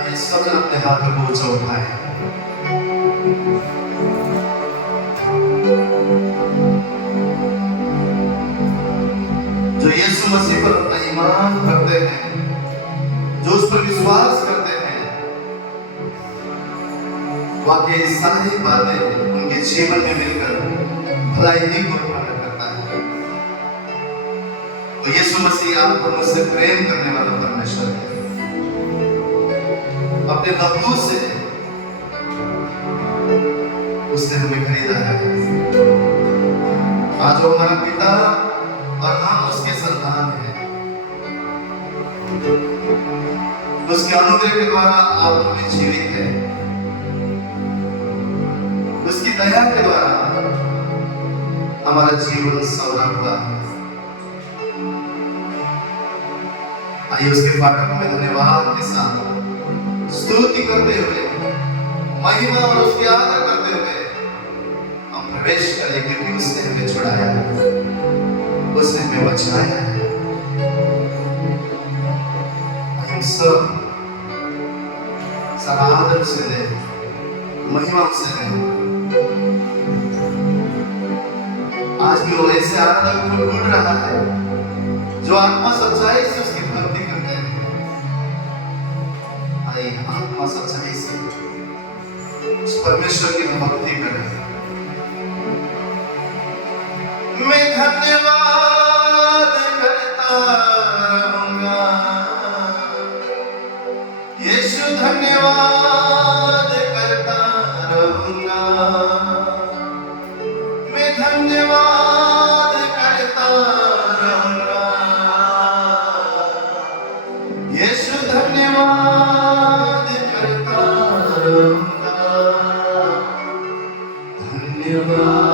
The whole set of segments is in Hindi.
आइए सब जन अपने हाथों को ऊंचा उठाएं। जो यीशु मसीह पर अपना ईमान रखते हैं, जो उस पर विश्वास करते हैं, वाकई सारी बातें उनके जीवन में मिलकर भलाई ही को उत्पन्न करता है। तो यीशु मसीह आप और मुझसे प्रेम करने वाला परमेश्वर है। अपने लहू से उसने हमें खरीदा है। आज वो हमारा पिता और हम उसके संतान हैं। उसके अनुग्रह के द्वारा आप हमें जीवित है। उसकी दया के द्वारा हमारा जीवन संवरा हुआ है। आइए उसके फाटकों में धन्यवाद के साथ स्तुति करते हुए, महिमा और उसकी आदर करते हुए हम प्रवेश करें, क्योंकि उसने हमें छुड़ाया है, उसने हमें बचाया है। हम सब आदर से ले, महिमा से ले। आज भी वो ऐसे आराधक को ढूंढ रहा है जो आत्मा सच्चाई से उसकी भक्ति करते हैं। आइए आत्मा सच्चाई से उस परमेश्वर की भक्ति करें। मैं धन्यवाद करता रहूंगा, यीशु धन्यवाद करता रहूंगा। मैं धन्यवाद करता रहूंगा, यीशु धन्यवाद करता रहूंगा। धन्यवाद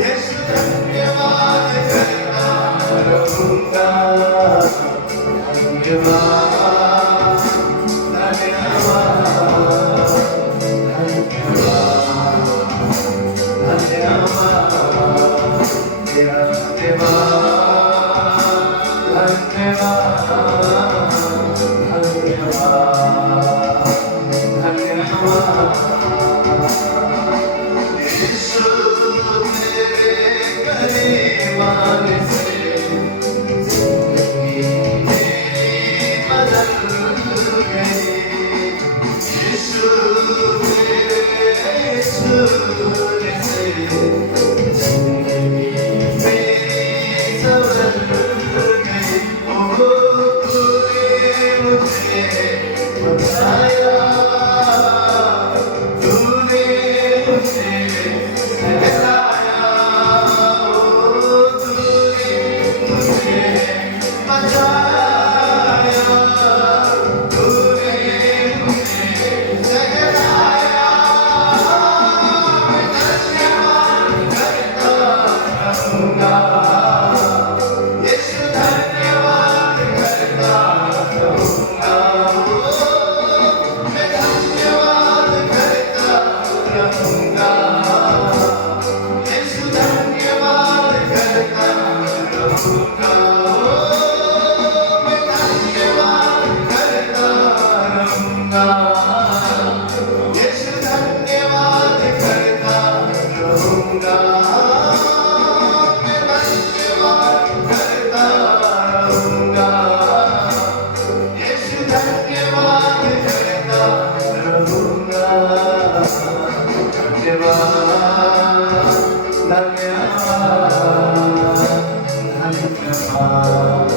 यीशु धन्यवाद करता रहूंगा, धन्यवाद धन्यवाद धन्यवाद तेरा धन्यवाद धन्यवाद यीशु तेरे करीमान से जिंदगी मेरी बदल गई। यीशु तेरे छूने से जिंदगी मेरी संवर गई। ओ तूने मुझे बचाया, तूने मुझे सहलाया, ओ तूने मुझे बचाया, तूने मुझे सहलाया। मैं धन्यवाद करता रहूंगा, यीशु धन्यवाद करता रहूंगा। मैं धन्यवाद करता रहूंगा, यीशु धन्यवाद करता रहूंगा। मैं धन्यवाद करता रहूंगा, यीशु धन्यवाद करता रहूंगा। मैं धन्यवाद करता रहूंगा, यीशु धन्यवाद करता रहूंगा। धन्यवाद धन्यवाद धन्यवाद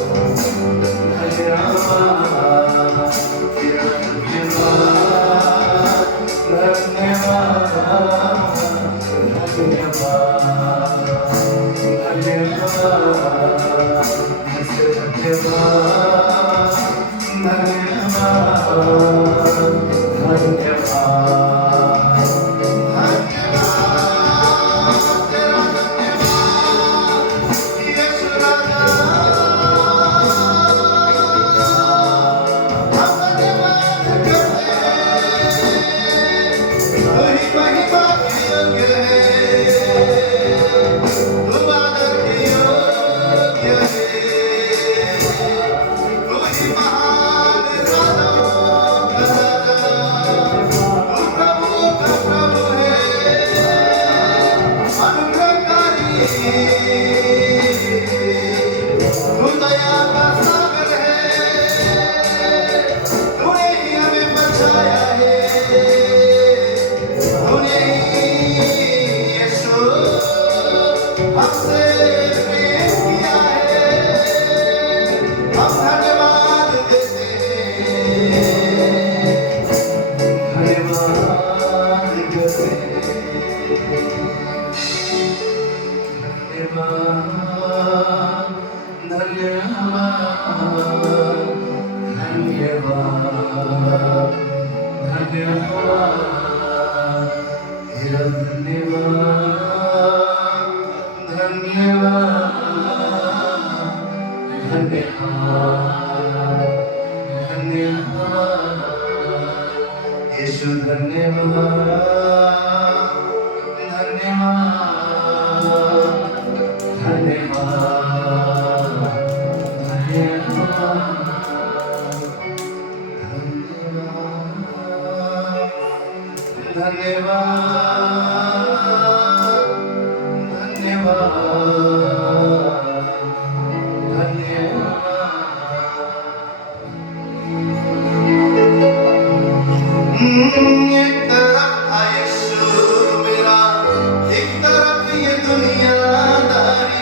तेरा धन्यवाद धन्यवाद यीशु धन्यवाद एक तरफ था यीशु मेरा, एक तरफ ये दुनियादारी,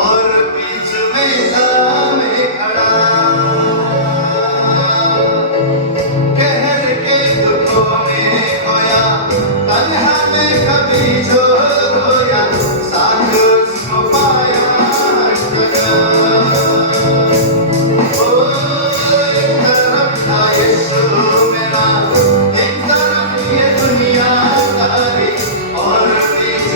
और बीच में था मैं खड़ा। कहर के दुखों में खोया, तन्हा में कभी जो रोया, साथ उसको पाया हर जगह। ओ एक तरफ था यीशु मेरा, एक तरफ ये दुनियादारी, और बीच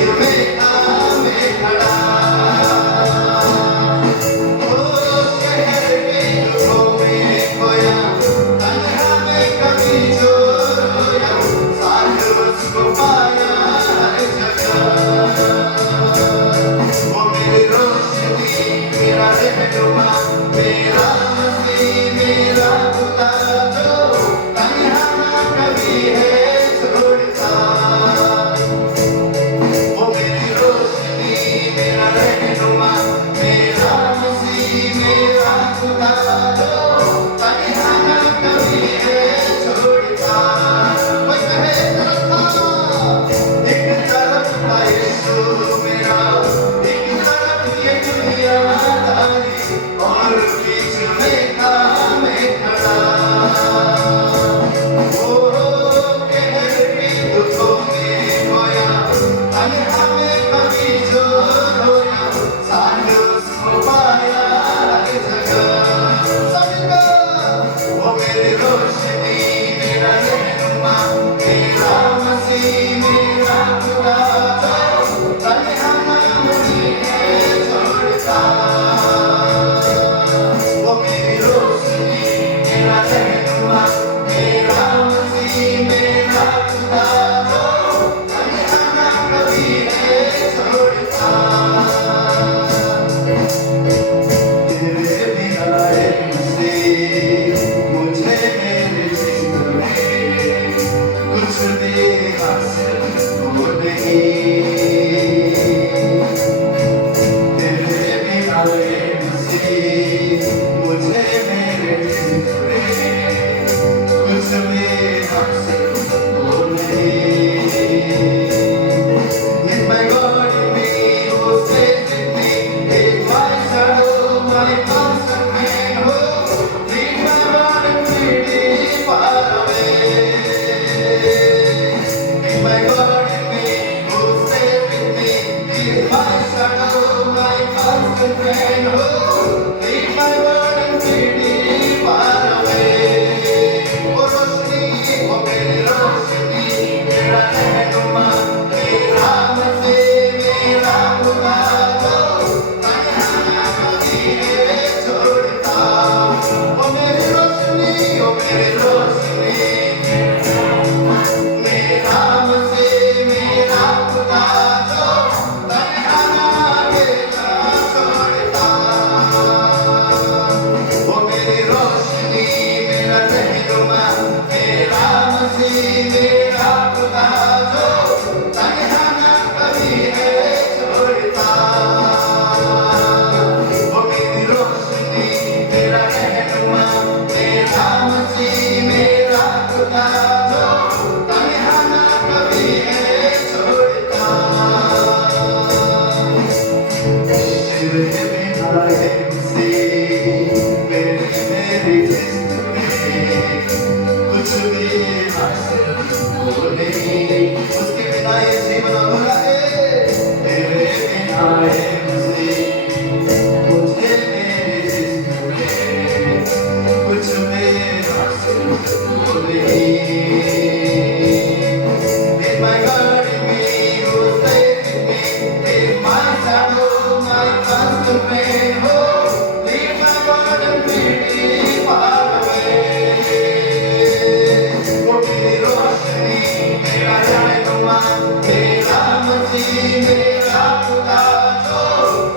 मसीह मेरा खुदा जो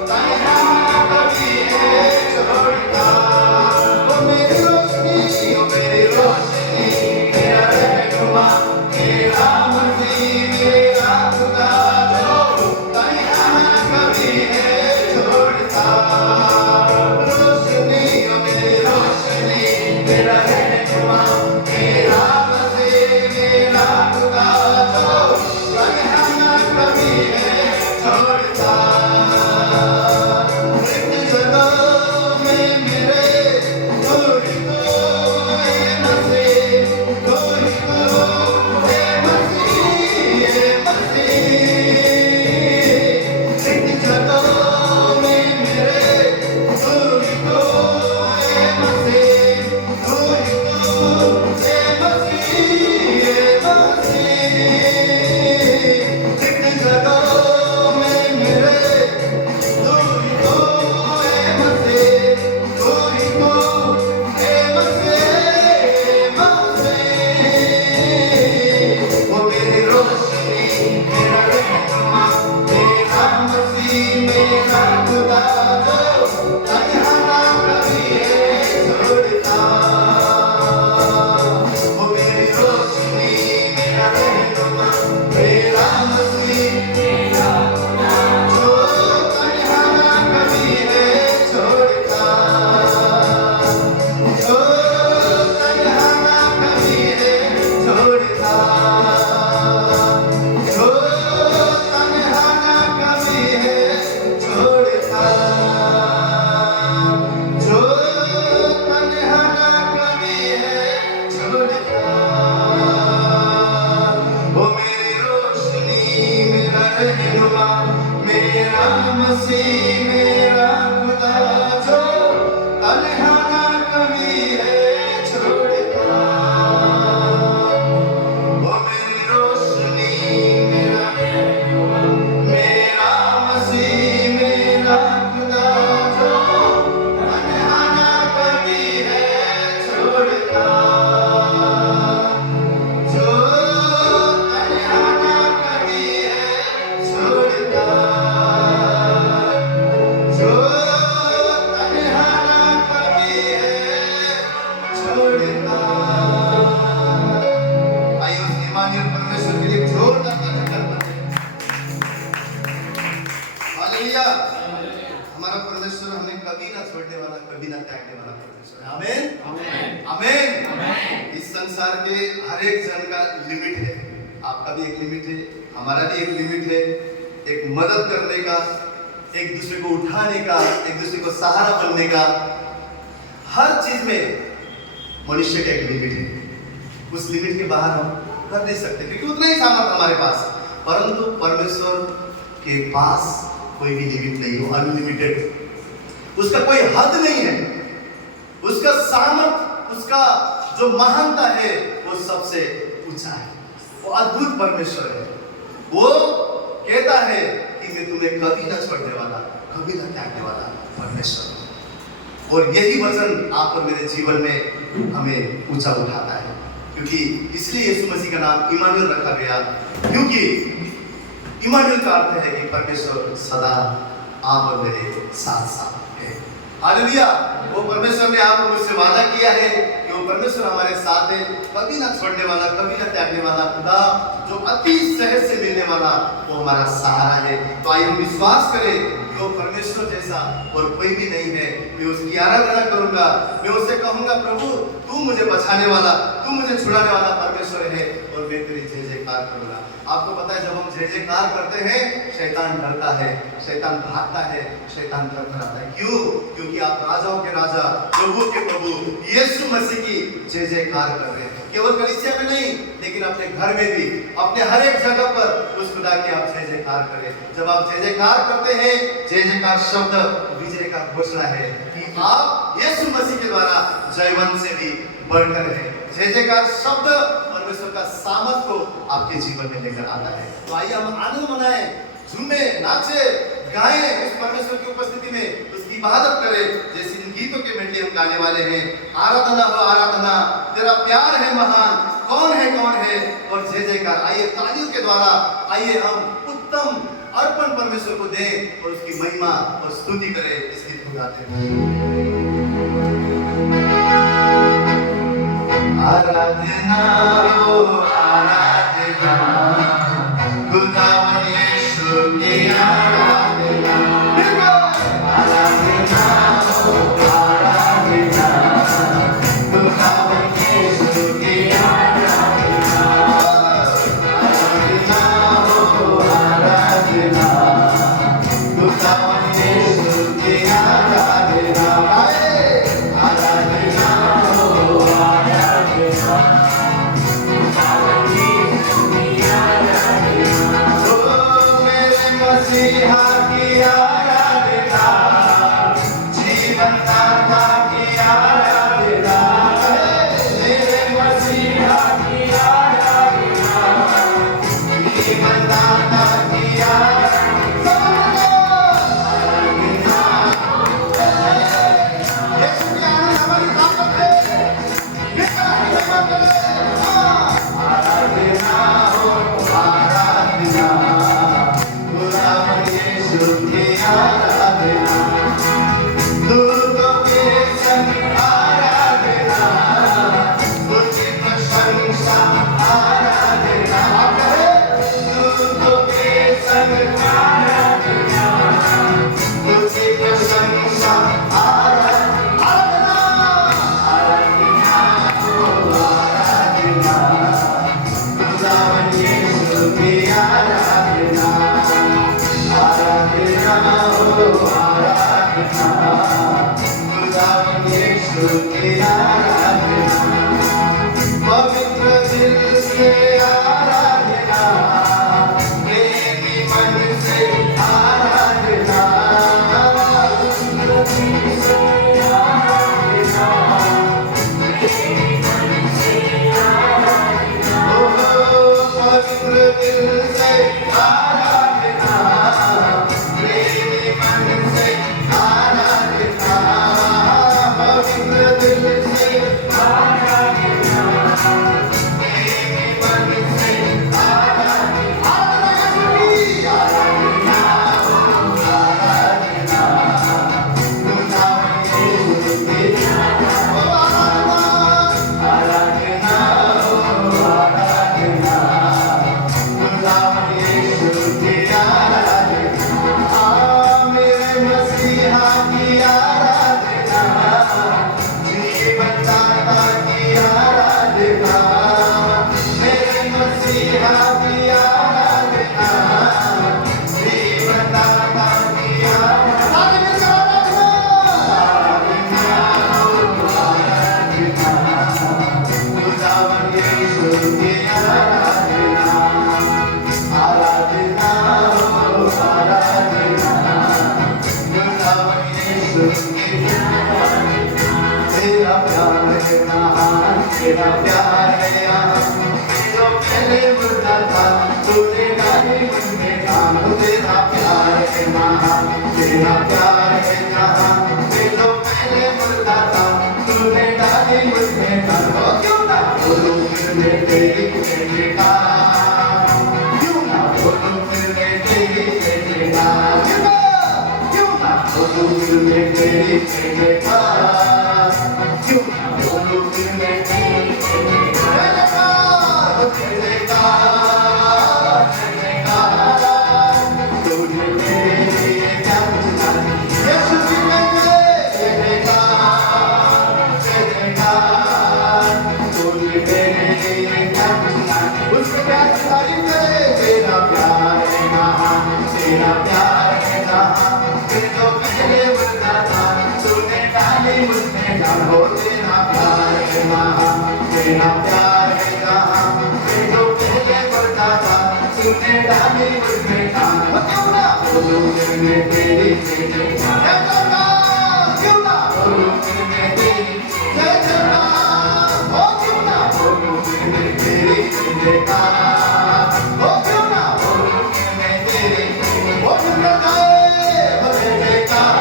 तन्हा कभी है छोड़ता। वो मेरी रोशनी, वो मेरी रोशनी, मेरा रहनुमा, मेरा मसीह मेरा खुदा जो तन्हा कभी है छोड़ता। रोशनी, वो मेरी रोशनी, मेरा रहनुमा, मेरा मसीह मेरा खुदा जो तन्हा कभी है छोड़ता। एक जगह में मेरे कोई तो है मसीह, कोई तो है मसीह, एक जगह में मेरे कोई तो है मसीह, कोई तो है मसीह, एक जगह में मेरे कोई तो है मसीह, कोई तो है मसीह, वो मेरी रोशनी, मेरा रहनुमा, मेरा मसीह मेरा खुदा जो तन्हा कभी है छोड़ता। वो मेरी रोशनी, मेरा रहनुमा, मेरा मसीह मेरा खुदा जो तन्हा कभी है छोड़ता। जो तन्हा कभी है छोड़ता। जो तन्हा कभी है छोड़ता। जो तन्हा कभी है छोड़ता। वो मेरी रोशनी, मेरा रहनुमा, मेरा मसीह मेरा खुदा जो तन्हा कभी है छोड़ता। वो मेरी रोशनी, मेरा रहनुमा, मेरा मसीह मेरा खुदा जो तन्हा कभी है छोड़ता। जो तन्हा कभी है छोड़ता। जो तन्हा कभी है छोड़ता। आइए उस इमानुएल परमेश्वर के लिए जोरदार ताली बजाते हैं। हालेलुया। हमारा परमेश्वर हमें कभी ना छोड़ने वाला, कभी ना त्यागने वाला परमेश्वर है। आमीन, आमीन। इस संसार के हर एक जन का लिमिट है। आपका भी एक लिमिट है, हमारा भी एक लिमिट है। एक मदद करने का, एक दूसरे को उठाने का, एक दूसरे को सहारा बनने का, हर चीज में मनुष्य का एक लिमिट है। उस लिमिट के बाहर हम कर नहीं सकते क्योंकि उतना ही सामर्थ्य हमारे पास। परंतु परमेश्वर के पास कोई भी लिमिट नहीं हो, अनलिमिटेड। उसका कोई हद नहीं है। उसका सामर्थ्य, उसका जो महानता है वो सबसे ऊंचा है। वो अद्भुत परमेश्वर है। वो कहता है कि मैं तुम्हें कभी ना छोड़ने वाला, कभी ना त्यागने वाला परमेश्वर हूं। और यही वचन आप और मेरे जीवन में हमें ऊंचा उठाता है, क्योंकि इसलिए यीशु मसीह का नाम इमानुएल रखा गया, क्योंकि इमानुएल का अर्थ है कि परमेश्वर सदा आप और मेरे साथ साथ है। हालेलुया। वो परमेश्वर ने आप और मुझसे वादा किया है कि वो परमेश्वर हमारे साथ है, कभी ना छोड़ने वाला, कभी ना त्यागने वाला खुदा जो अति सहज से मिलने वाला, वो हमारा सहारा है। तो आइए हम विश्वास करें कि वो परमेश्वर जैसा और कोई भी नहीं है। मैं उसकी आराधना करूंगा, मैं उससे कहूंगा प्रभु तू मुझे बचाने वाला, तू मुझे छुड़ाने वाला परमेश्वर है, और मैं तेरी जय जयकार करूंगा। आपको पता है जब हम जय जयकार करते हैं शैतान डरता है, शैतान भागता है, शैतान थरथराता है। क्यों? क्योंकि आप राजाओं के राजा, प्रभु के प्रभु यीशु मसीह की जय जयकार कर रहे हैं। केवल कलीसिया में नहीं, लेकिन अपने घर में भी, अपने हर एक जगह पर उस खुदा की आप जय जयकार करें। जब आप जय जयकार करते हैं, जय जयकार शब्द विजय का घोषणा है कि आप यीशु मसीह के द्वारा जयवंत से भी बढ़कर हैं। जय जयकार शब्द परमेश्वर का सामर्थ को आपके जीवन में लेकर आता है। तो आइए हम आनंद मनाएं, झूमें, नाचे, गाएं उस परमेश्वर की उपस्थिति में, उसकी इबादत करें। जैसे इन गीतों के मेडले हम गाने वाले हैं, आराधना हो आराधना, तेरा प्यार है महान, कौन है और जय जयकार। आइए तालियों के द्वारा आइए हम उत्तम अर्पण परमेश्वर को दे और उसकी महिमा और स्तुति करे। इस गीत को गाते हैं। आराधना हो आराधना, खुदावन यीशु की आराधना, आराधना हो आराधना, खुदावन यीशु की आराधना, आराधना हो आराधना, खुदावन यीशु की आराधना, आराधना हो आराधना, मसीहा की आराधना, जीवन दाता की आराधना, मेरे मसीहा की आराधना, जीवन दाता की आराधना, यीशु की आराधना हमारी ताकत है, आराधना हो आराधना, खुदावन यीशु की आराधना, दूतों के संग आराधना, उसकी प्रशंसा आराधना, दूतों के संग आराधना, उसकी प्रशंसा आराधना, आराधना हो आराधना, खुदावन यीशु की आराधना, आराधना हो आराधना, खुदावन यीशु की आराधना, पवित्र दिल से आराधना, प्रेमी मन से आराधना, पवित्र दिल से आराधना, प्रेमी मन से आराधना, पवित्र दिल से आराधना, प्रेमी मन से आराधना, पवित्र दिल से आराधना, प्रेमी मन से आराधना, आराधना हो आराधना, खुदावन यीशु की आराधना, आराधना हो आराधना, खुदावन यीशु की आराधना, मेरे मसीहा की आराधना, जीवन दाता की आराधना, मेरे मसीहा की आराधना, जीवन दाता की आराधना, आराधना हो आराधना, खुदावन यीशु की आराधना, आराधना हो आराधना, खुदावन यीशु की आराधना, तेरा प्यार है महान, तेरा प्यार है यहाँ, जो पहले मुर्दा था तूने डाली मुझे काम, तेरा प्यार है महान, तेरा प्यार है यहाँ, जो पहले मुर्दा था तूने डाली मुझे काम, क्यों ना बोलूं फिर मैं तेरी बेटा, क्यों ना बोलूं फिर मैं तेरी बेटा, क्यों ना बोलूं फिर मैं तेरी बेटा, क्यों ना बोलूं फिर मैं तेरी बेटा, बेटा, बेटा, तूने मेरे लिए क्या किया, यीशु जी मेरे बेटा, बेटा, तूने मेरे लिए क्या किया, उसके प्यार की तारीफ करे, तेरा प्यार है महान, तेरा प्यार है जहाँ, फिर जो पहले मुर्दा था तूने डाली मुझमें जान, हो तेरा प्यार है महान, तेरा प्यार है जहाँ, फिर जो पहले मुर्दा था तूने डाली मुझमें जान, क्यों ना बोलूं फिर मैं तेरी जय जयकार, क्यों ना बोलूं फिर मैं तेरी जय जयकार, हो क्यों ना बोलूं फिर मैं तेरी जय जयकार, हो क्यों ना बोलूं फिर मैं तेरी, हो क्यों ना गाए जय जयकार,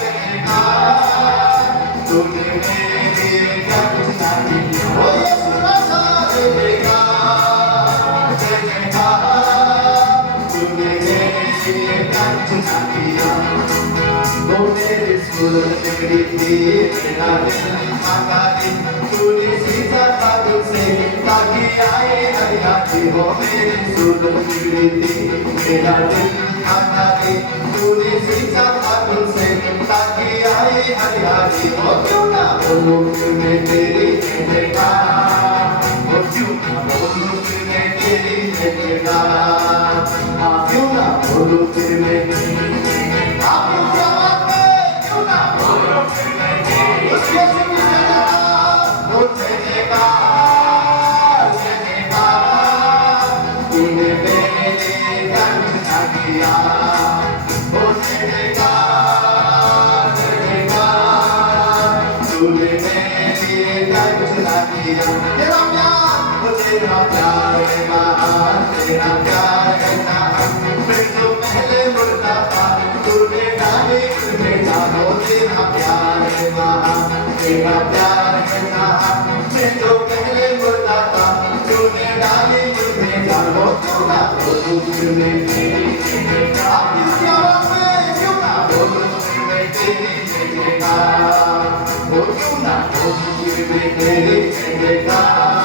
जय जयकार, तूने मेरे लिए क्या कुछ ना किया, हो यीशु राजा जय जयकार, जय जयकार, सूरत निकली थी मेरा दिल भागा दी तूने सीधा था तुझसे ताकि आए हरियाली हो मेरी सूरत निकली थी मेरा दिल भागा दी तूने सीधा था तुझसे ताकि आए हरियाली हो क्यों ना बोलूं फिर मैं तेरी जयकार हो क्यों ना बोलूं फिर मैं तेरी जयकार क्यों ना बोलूं फिर मैं तेरा प्यार है महान तेरा प्यार है महान मैं जो पहले मुर्दा था तूने डाले में जानो तेरा प्यार है महान तेरा प्यार है महान मैं जो पहले मुर्दा था तूने डाले में जानो क्यों ना बोलूं फिर मैं तेरी आपकी आवाज में क्यों ना बोलूं फिर मैं तेरी जयकार हो क्यों ना बोलूं फिर मैं तेरी जयकार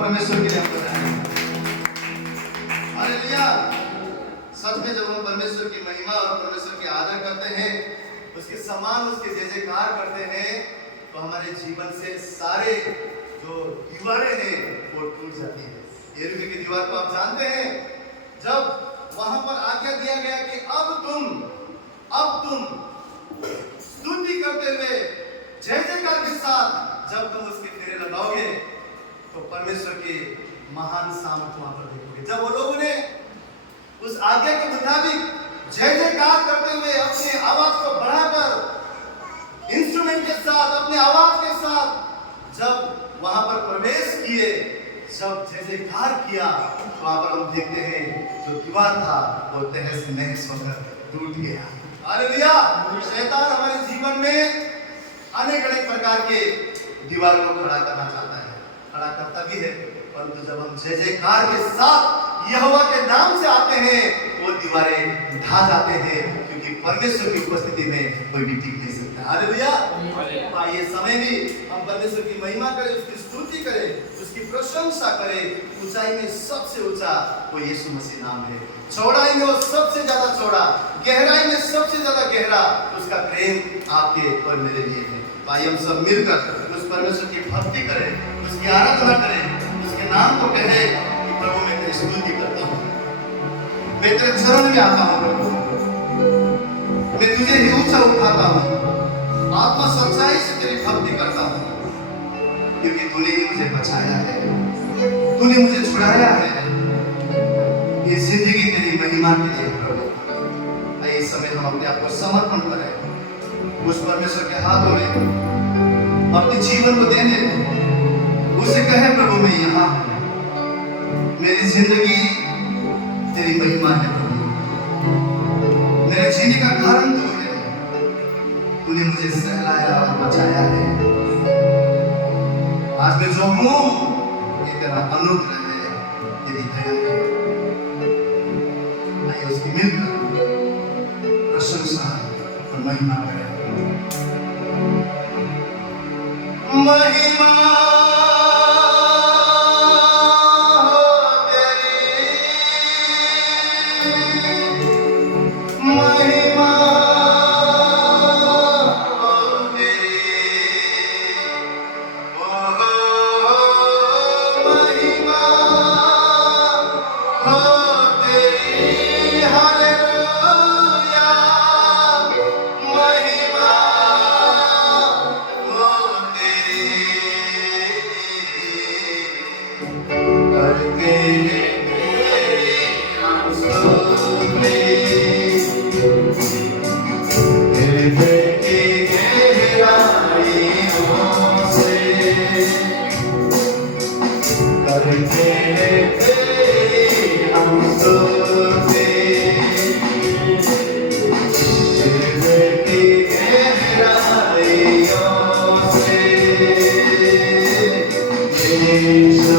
परमेश्वर के लिए हम बनाए। हालेलुया। सच में जब हम परमेश्वर की महिमा और परमेश्वर की आदर करते हैं, उसके सम्मान, उसके जय जयकार करते हैं, तो हमारे जीवन से सारे जो दीवारें हैं वो टूट जाती है। यरीहो की दीवार को आप जानते हैं, जब वहां पर आज्ञा दिया गया कि अब तुम स्तुति करते हुए जय जयकार के साथ जब तुम उसके फेरे लगाओगे तो परमेश्वर की महान सामर्थ वहां पर देखोगे। जब वो लोगों ने उस आज्ञा के मुताबिक जय जयकार करते हुए अपनी आवाज को बढ़ाकर इंस्ट्रूमेंट के साथ, अपनी आवाज के साथ जब वहां पर प्रवेश किए, जब जय जयकार किया, तो वहां पर हम देखते हैं जो दीवार था वो तहस नहस होकर टूट गया। हालेलुया। शैतान हमारे जीवन में अनेक प्रकार के दीवारों को खड़ा करना चाहता है, खड़ा करता भी है, परंतु जब हम जय जयकार के साथ यहोवा के नाम से आते हैं वो दीवारें ढा जाते हैं, क्योंकि परमेश्वर की उपस्थिति में कोई भी टिक नहीं सकता। हालेलुया। ये समय भी हम परमेश्वर की महिमा करें, उसकी स्तुति करें, उसकी प्रशंसा करें। ऊंचाई में सबसे ऊंचा वो यीशु मसीह नाम है, चौड़ाई में वो सबसे ज्यादा चौड़ा, गहराई में सबसे ज्यादा गहरा उसका प्रेम आपके और मेरे लिए है। आइए हम सब मिलकर उस परमेश्वर की भक्ति करें, उसकी आराधना करें, उसके नाम को कहें कि प्रभु मैं तेरी स्तुति करता हूँ, मैं तेरे चरण में आता हूँ प्रभु, मैं तुझे ही ऊंचा उठाता हूँ, आत्मा सच्चाई से तेरी भक्ति करता हूँ, क्योंकि तूने ही मुझे बचाया है, तूने मुझे छुड़ाया है। ये जिंदगी तेरी महिमा के लिए प्रभु। आइए इस समय हम अपने आप को समर्पण करें उस परमेश्वर के हाथों में, अपने जीवन को देने, उसे कहे प्रभु मैं यहाँ हूँ, मेरी जिंदगी तेरी महिमा है प्रभु, मेरे जीने का कारण तू है, तूने मुझे सहलाया और बचाया है। आज मैं जो हूँ ये तेरा अनुग्रह है, तेरी दया है। आइए उसकी मिलकर प्रशंसा और महिमा करें। महिमा Oh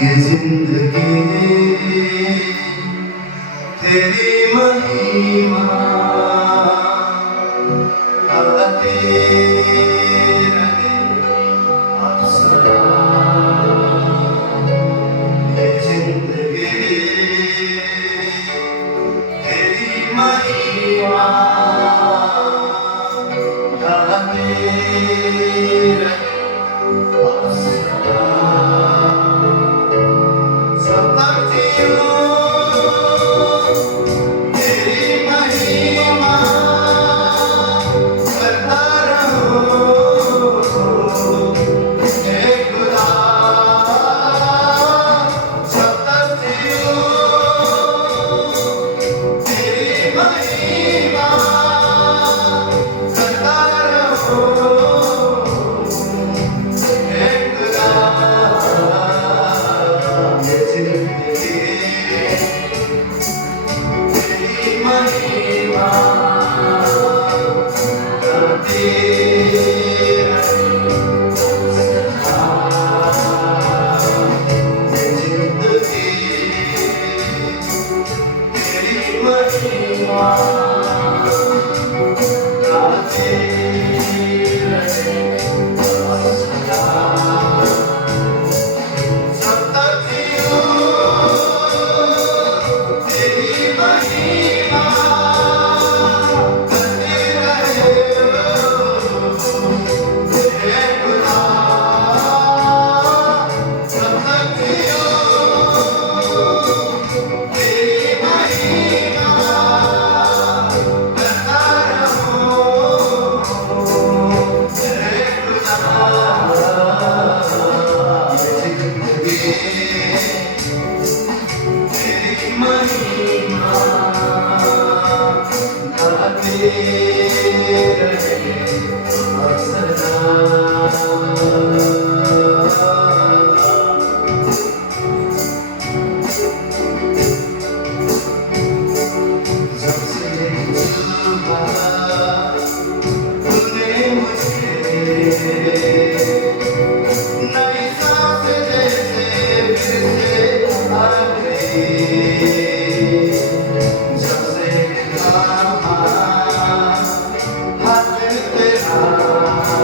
ये जिंदगी तेरी महिमा गाती रहे अप्सरा। ये जिंदगी तेरी महिमा गाती रहे अप्सरा। Hallelujah.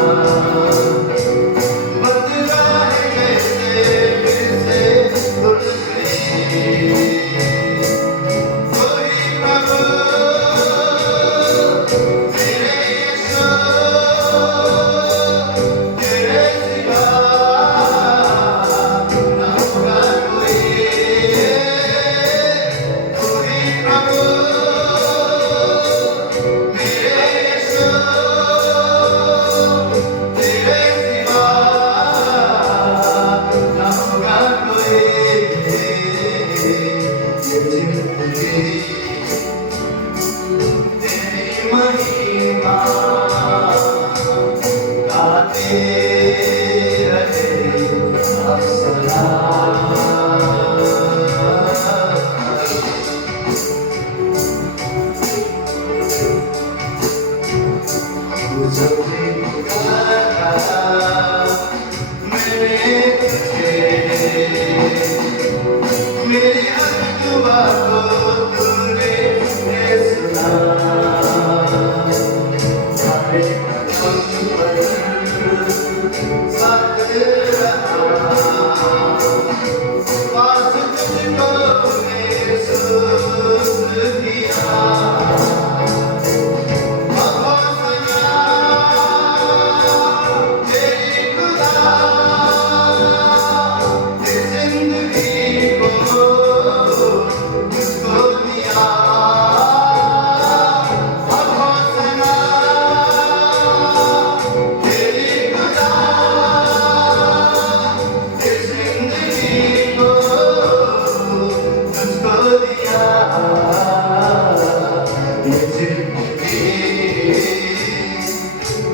ये जिंदगी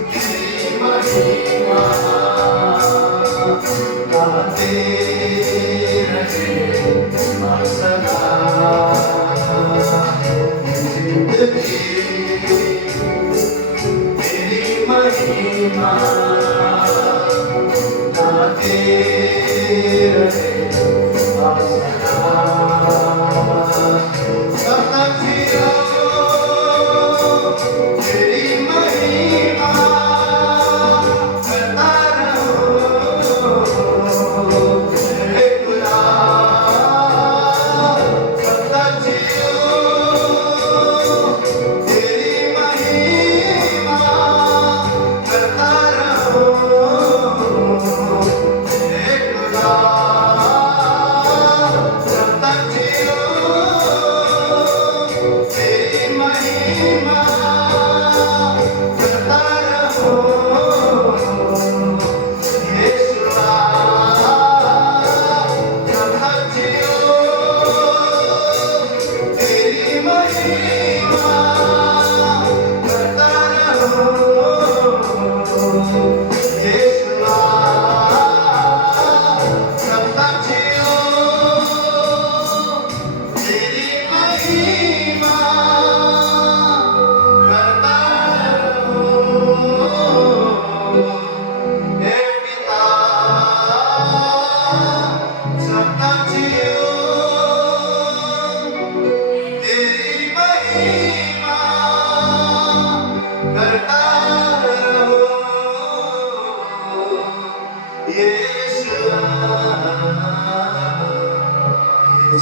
तेरी महिमा गाते रहे सदा। ये जिंदगी तेरी महिमा गाते रहे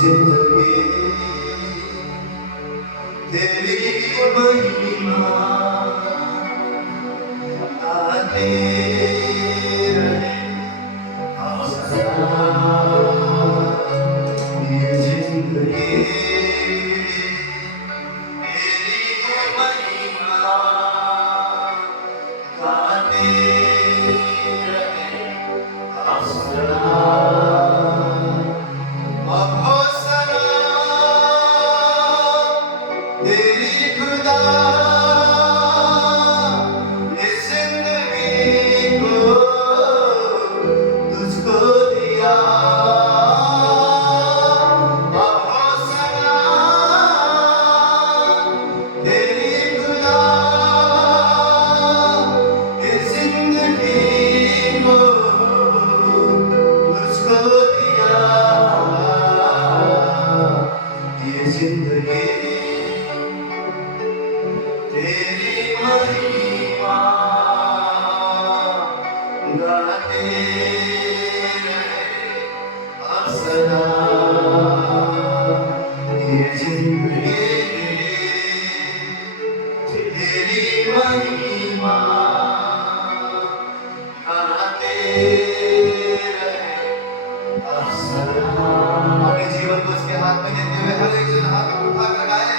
जिंदगी तेरी महिमा गाते रहे सदा। ये जिंदगी तेरी महिमा गाते रहे सदा। जिंदगी तेरी महिमा गाते रहे सदा। ये जिंदगी तेरी महिमा गाते रहे सदा। अपने जीवन को उसके हाथ में लेते हुए हर एक जन हाथ उठा कर गाए।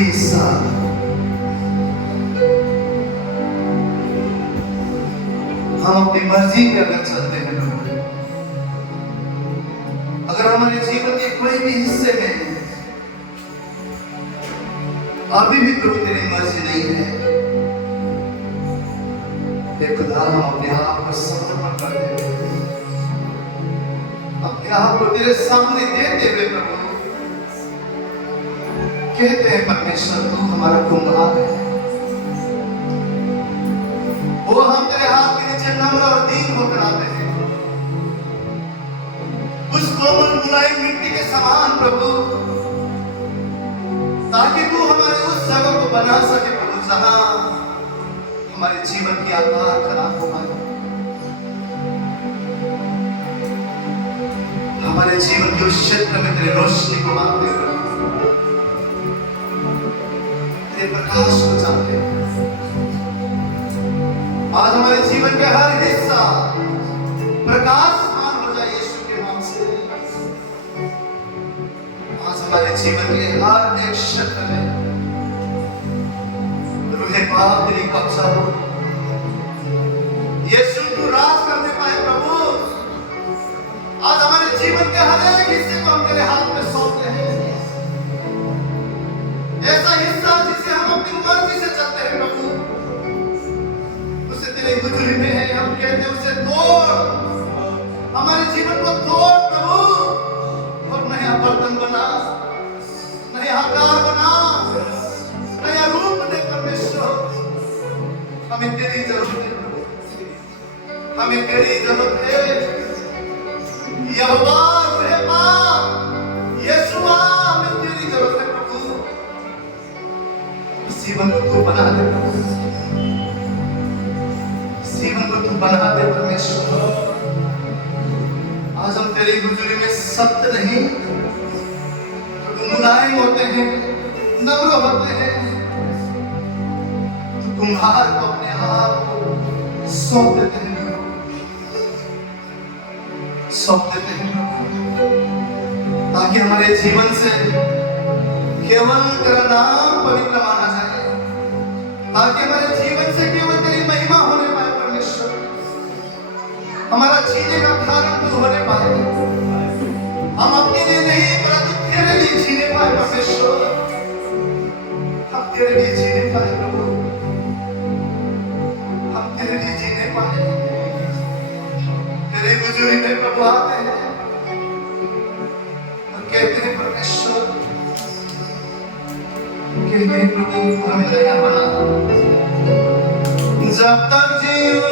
आखिरी हिस्सा हम अपनी मर्जी में अगर चलते हैं प्रभु, अगर हमारे जीवन के कोई भी हिस्से में अभी भी प्रभु तेरी मर्जी नहीं है, हे खुदा हम अपने आप को समर्पण करते हुए, अपने आप को तेरे सामने देते हुए प्रभु कहते हैं परमेश्वर तू हमारा कुम्हार है। वो हम तेरे हाथ के नीचे नम्र और दीन होकर आते हैं, उस कोमल मुलायम मिट्टी के समान प्रभु, ताकि तू हमारे उस जगह को बना सके प्रभु जहां हमारे जीवन की आकार खराब हो पाए, हमारे जीवन के उस क्षेत्र में तेरे रोशनी को मांगते हैं, तेरे प्रकाश को चाहते हैं। आज हमारे जीवन के हर हिस्सा प्रकाशमान हो जाए यीशु के नाम से। आज हमारे जीवन के हर एक क्षेत्र में रूहे पाक तेरी कब्जा हो, यीशु तू राज करने पाए प्रभु। आज हमारे जीवन के हर एक हिस्से को हम तेरे हाथ में सौंपते हैं, ऐसा हिस्सा जिसे हम अपनी मर्जी से चलते हैं प्रभु, उसे तेरे हुजूरी में है, हम कहते हैं उसे तोड़, हमारे जीवन को तोड़ प्रभु, और नया बर्तन बना, नया आकार बना, नया रूप दे परमेश्वर। हमें तेरी जरूरत है प्रभु, हमें तेरी जरूरत है। यहोवा रहमा यीशुआ, हमें तेरी जरूरत है प्रभु। जीवन को तू बना दे प्रभु, जीवन को तू बना दे परमेश्वर। आज हम तेरी हुजूरी में सख्त नहीं तो मुलायम होते हैं, नम्र होते हैं, तो कुम्हार को अपने आप को सौंप देते हैं, सौंप देते हैं, ताकि हमारे जीवन से केवल तेरा नाम पवित्र माना जाए, ताकि हमारे जीवन से केवल तेरी महिमा होने पाए परमेश्वर, हमारा जीने का कारण तू होने पाए, हम अपने लिए नहीं परंतु तेरे लिए जीने पाए परमेश्वर, हम तेरे लिए जीने पाए प्रभु, हम तेरे लिए जीने पाए। तेरे हुजूरी में प्रभु आते हैं और कहते हैं परमेश्वर, कहते हैं प्रभु हमें नया बना, जब तक जियो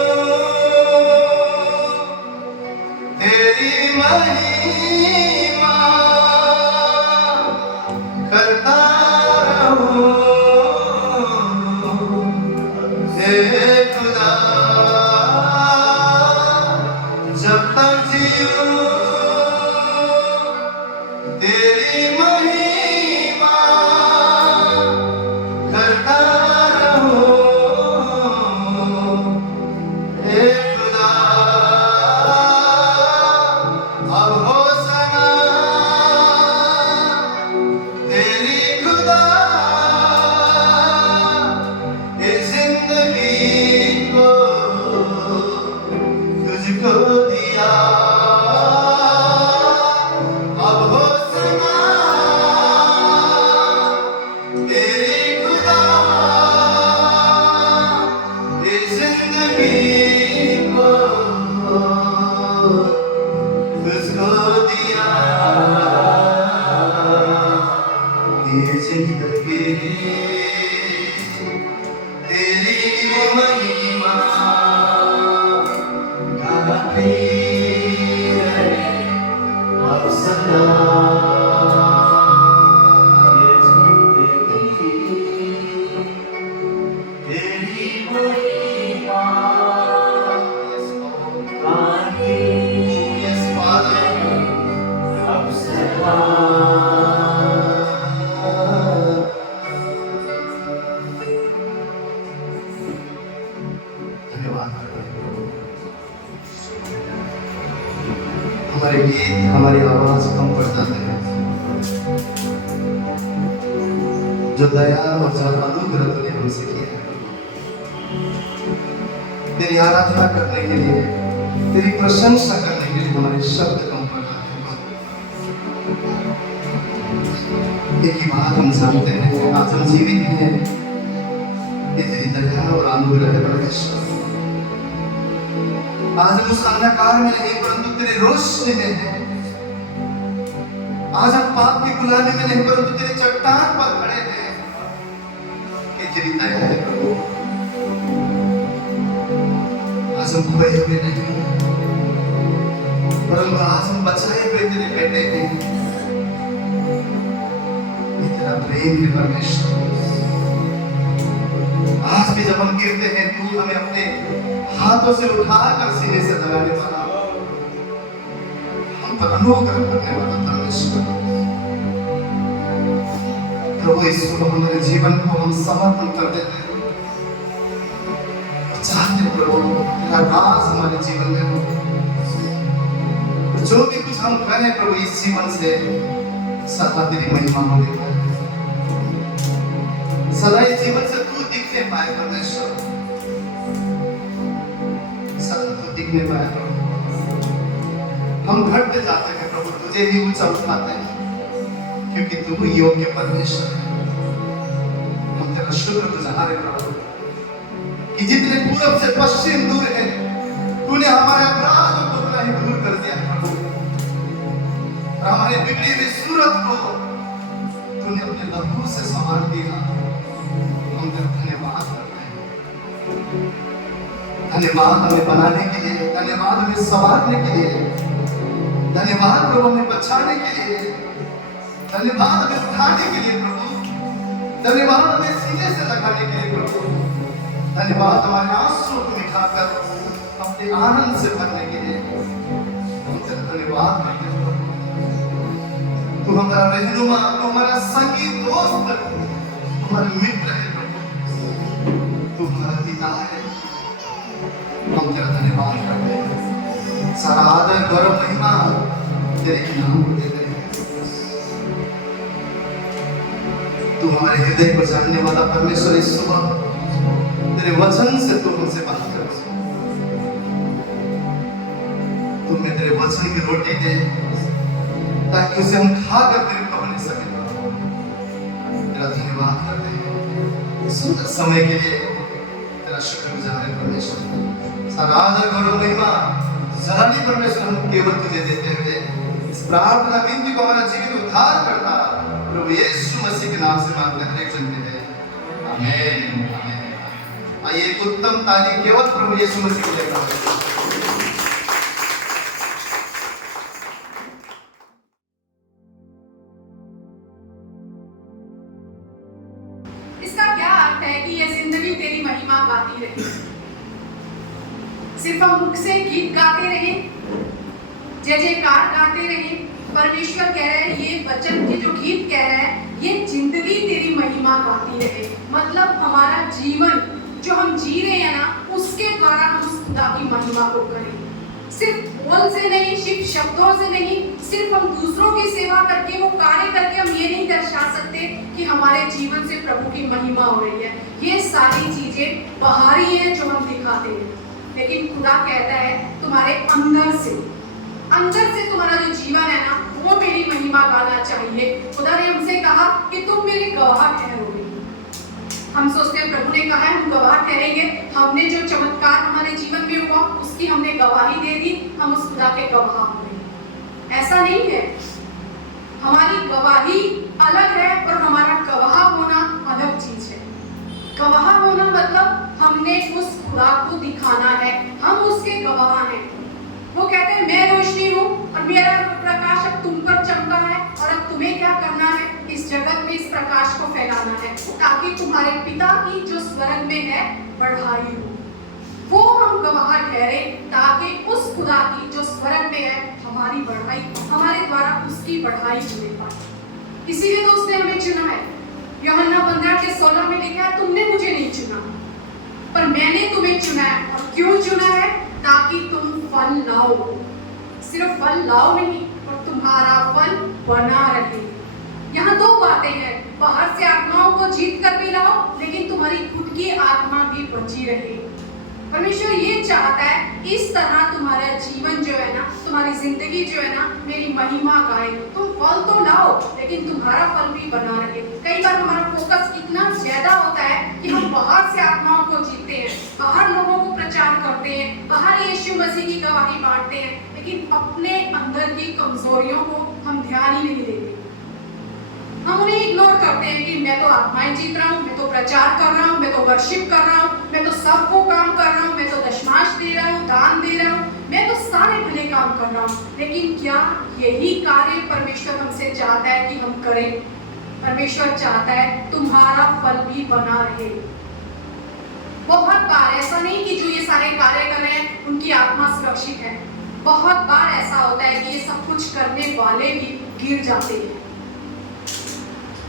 तेरी महिमा करता रहूं, हे खुदा जब तक जियो तेरी महिमा करता रहूं, हे खुदा अब हो सना तेरी खुदा इस जिंदगी को तुझको दिया, अब हो सना तेरी खुदा इस जिंदगी को तुझको दिया, ये जिंदगी तेरी महिमा गाती रहे अब सदा, ये जिंदगी तेरी महिमा गाती अब सदा। धन्यवाद हमारे गीत, हमारी आवाज कम पड़ जाते हैं, जो दया और जो अनुग्रह तूने हमसे किया है, तेरी आराधना करने के लिए, तेरी प्रशंसा करने के लिए हमारे शब्द कम पड़ जाते हैं। एक ही बात हम जानते हैं, आज हम जीवित हैं, ये तेरी दया और अनुग्रह है परमेश्वर। आज हम उस अंधकार में नहीं परंतु तेरी रोशनी में हैं। आज हम पाप की गुलामी में नहीं परंतु तेरी चट्टान पर खड़े हैं। ये तेरी दया है प्रभु। आज हम खोए हुए नहीं परंतु आज हम बचाए हुए तेरे बेटे हैं। ये तेरा प्रेम है परमेश्वर। आज भी जब हम गिरते हैं तू हमें अपने हाथों से उठाकर सीने से लगाने वाला, हम पर अनुग्रह करने वाला परमेश्वर। प्रभु यीशु हमारे जीवन को हम समर्पण कर देते हैं। चाहते प्रभु तेरा राज हमारे जीवन में हो। जो भी कुछ हम करें प्रभु इस जीवन से सदा तेरी महिमा होने पाए, सदा इस जीवन से तू दिखने पाए परमेश्वर, सदा तू दिखने पाए प्रभु। हम घटते जाते हैं प्रभु, तुझे ही ऊंचा उठाते हैं क्योंकि तू योग्य परमेश्वर है। हम तेरा शुक्रगुजार हैं प्रभु कि जितने पूरब से पश्चिम दूर है, तूने हमारे अपराधों को उतना ही दूर कर दिया प्रभु, और हमारे बिगड़ी हुई सूरत को तूने अपने लहू से संभाल दिया। हम तेरा धन्यवाद करते हैं। धन्यवाद हमें बनाने के लिए, धन्यवाद हमें संवारने के लिए, धन्यवाद प्रभु हमें बचाने के लिए, धन्यवाद हमें उठाने के लिए प्रभु, धन्यवाद हमें सीने से लगाने के लिए प्रभु, धन्यवाद हमारे आंसुओं को मिटाकर अपने आनंद से भरने के लिए। हम तेरा धन्यवाद करते हैं प्रभु। तू हमारा रहनुमा, तू हमारा संगी दोस्त, हमारा मित्र है प्रभु, तू हमारा पिता है। हम तेरा धन्यवाद करते हैं। सारा आदर गौरव महिमा तेरे नाम को देते हैं। तू हमारे हृदय को जानने वाला परमेश्वर, इस सुबह तेरे वचन से तू हमसे बात कर। तू हमें तेरे वचन की रोटी दे ताकि उसे हम खाकर तेरे को बने सके। तेरा धन्यवाद करते हैं सुंदर समय के लिए। तेरा शुक्रगुजार है परमेश्वर। सारा आदर गौरव महिमा सराहनीय परमेश्वर हम केवल तुझे देते हुए इस प्रार्थना विनती को हमारा जीवित उद्धार करता प्रभु यीशु मसीह के नाम से मांगते हैं, हर एक जन कहते हैं आमीन आमीन। आइए एक उत्तम ताली केवल प्रभु यीशु मसीह को देकर। इसका क्या अर्थ है कि ये जिंदगी तेरी महिमा गाती रहे? सिर्फ हम मुख से गीत गाते रहे, जय जयकार गाते रहे? परमेश्वर कह रहे हैं, ये वचन के जो गीत कह रहे हैं, ये जिंदगी तेरी महिमा गाती रहे। मतलब हमारा जीवन जो हम जी रहे हैं ना, उसके द्वारा हम उस खुदा की महिमा को करें। सिर्फ बोल से नहीं, सिर्फ शब्दों से नहीं, सिर्फ हम दूसरों की सेवा करके, वो कार्य करके हम ये नहीं दर्शा सकते कि हमारे जीवन से प्रभु की महिमा हो रही है। ये सारी चीजें बाहरी हैं जो हम दिखाते हैं, लेकिन खुदा कहता है तुम्हारे अंदर से तुम्हारा जो जीवन है ना, वो मेरी महिमा गाना चाहिए। खुदा ने हमसे कहा कि तुम मेरे गवाह ठहरोगे। हम सोचते हैं प्रभु ने कहा है हम गवाह ठहरेंगे, हमने जो चमत्कार हमारे जीवन में हुआ उसकी हमने गवाही दे दी, हम उस खुदा के गवाह हो गए। ऐसा नहीं है। हमारी गवाही अलग है और हमारा गवाह होना अलग चीज है। गवाह होना मतलब हमने उस खुदा को दिखाना है, हम उसके गवाह हैं। वो कहते हैं मैं रोशनी हूँ और मेरा प्रकाश अब तुम पर चमका है, और अब तुम्हें क्या करना है? इस जगत में इस प्रकाश को फैलाना है ताकि तुम्हारे पिता की जो स्वर्ग में है बढ़ाई हो। वो हम गवाह ठहरे ताकि उस खुदा की जो स्वर्ग में है हमारी बढ़ाई, हमारे द्वारा उसकी बढ़ाई होने पाए। इसीलिए तो उसने हमें चुना है। यूहन्ना 15:16 में लिखा है तुमने मुझे नहीं चुना पर मैंने तुम्हें चुना है। और क्यों चुना है? ताकि तुम फल लाओ। सिर्फ फल लाओ नहीं, पर तुम्हारा फल बना रहे। यहाँ दो बातें हैं, बाहर से आत्माओं को जीत कर भी लाओ, लेकिन तुम्हारी खुद की आत्मा भी बची रहे। परमेश्वर ये चाहता है इस तरह तुम्हारा जीवन जो है ना, तुम्हारी जिंदगी जो है ना, मेरी महिमा गाए। तुम फल तो लाओ, लेकिन तुम्हारा फल भी बना रहे। कई बार हमारा फोकस इतना ज्यादा होता है कि हम बाहर से आत्माओं को जीतते हैं, बाहर लोगों को प्रचार करते हैं, बाहर यीशु मसीह की गवाही बांटते हैं, लेकिन अपने अंदर की कमजोरियों को हम ध्यान ही नहीं देते। हम उन्हें इग्नोर करते हैं कि मैं तो आत्माएं जीत रहा हूँ, मैं तो प्रचार कर रहा हूँ, मैं तो वर्शिप कर रहा हूँ, मैं तो सबको काम कर रहा हूँ, मैं तो दशमांश दे रहा हूँ, दान दे रहा हूँ, मैं तो सारे भले काम कर रहा हूँ। लेकिन क्या यही कार्य परमेश्वर हमसे चाहता है कि हम करें? परमेश्वर चाहता है तुम्हारा फल भी बना रहे। बहुत बार ऐसा नहीं कि जो ये सारे कार्य कर रहे हैं उनकी आत्मा सुरक्षित है। बहुत बार ऐसा होता है कि ये सब कुछ करने वाले भी गिर जाते हैं,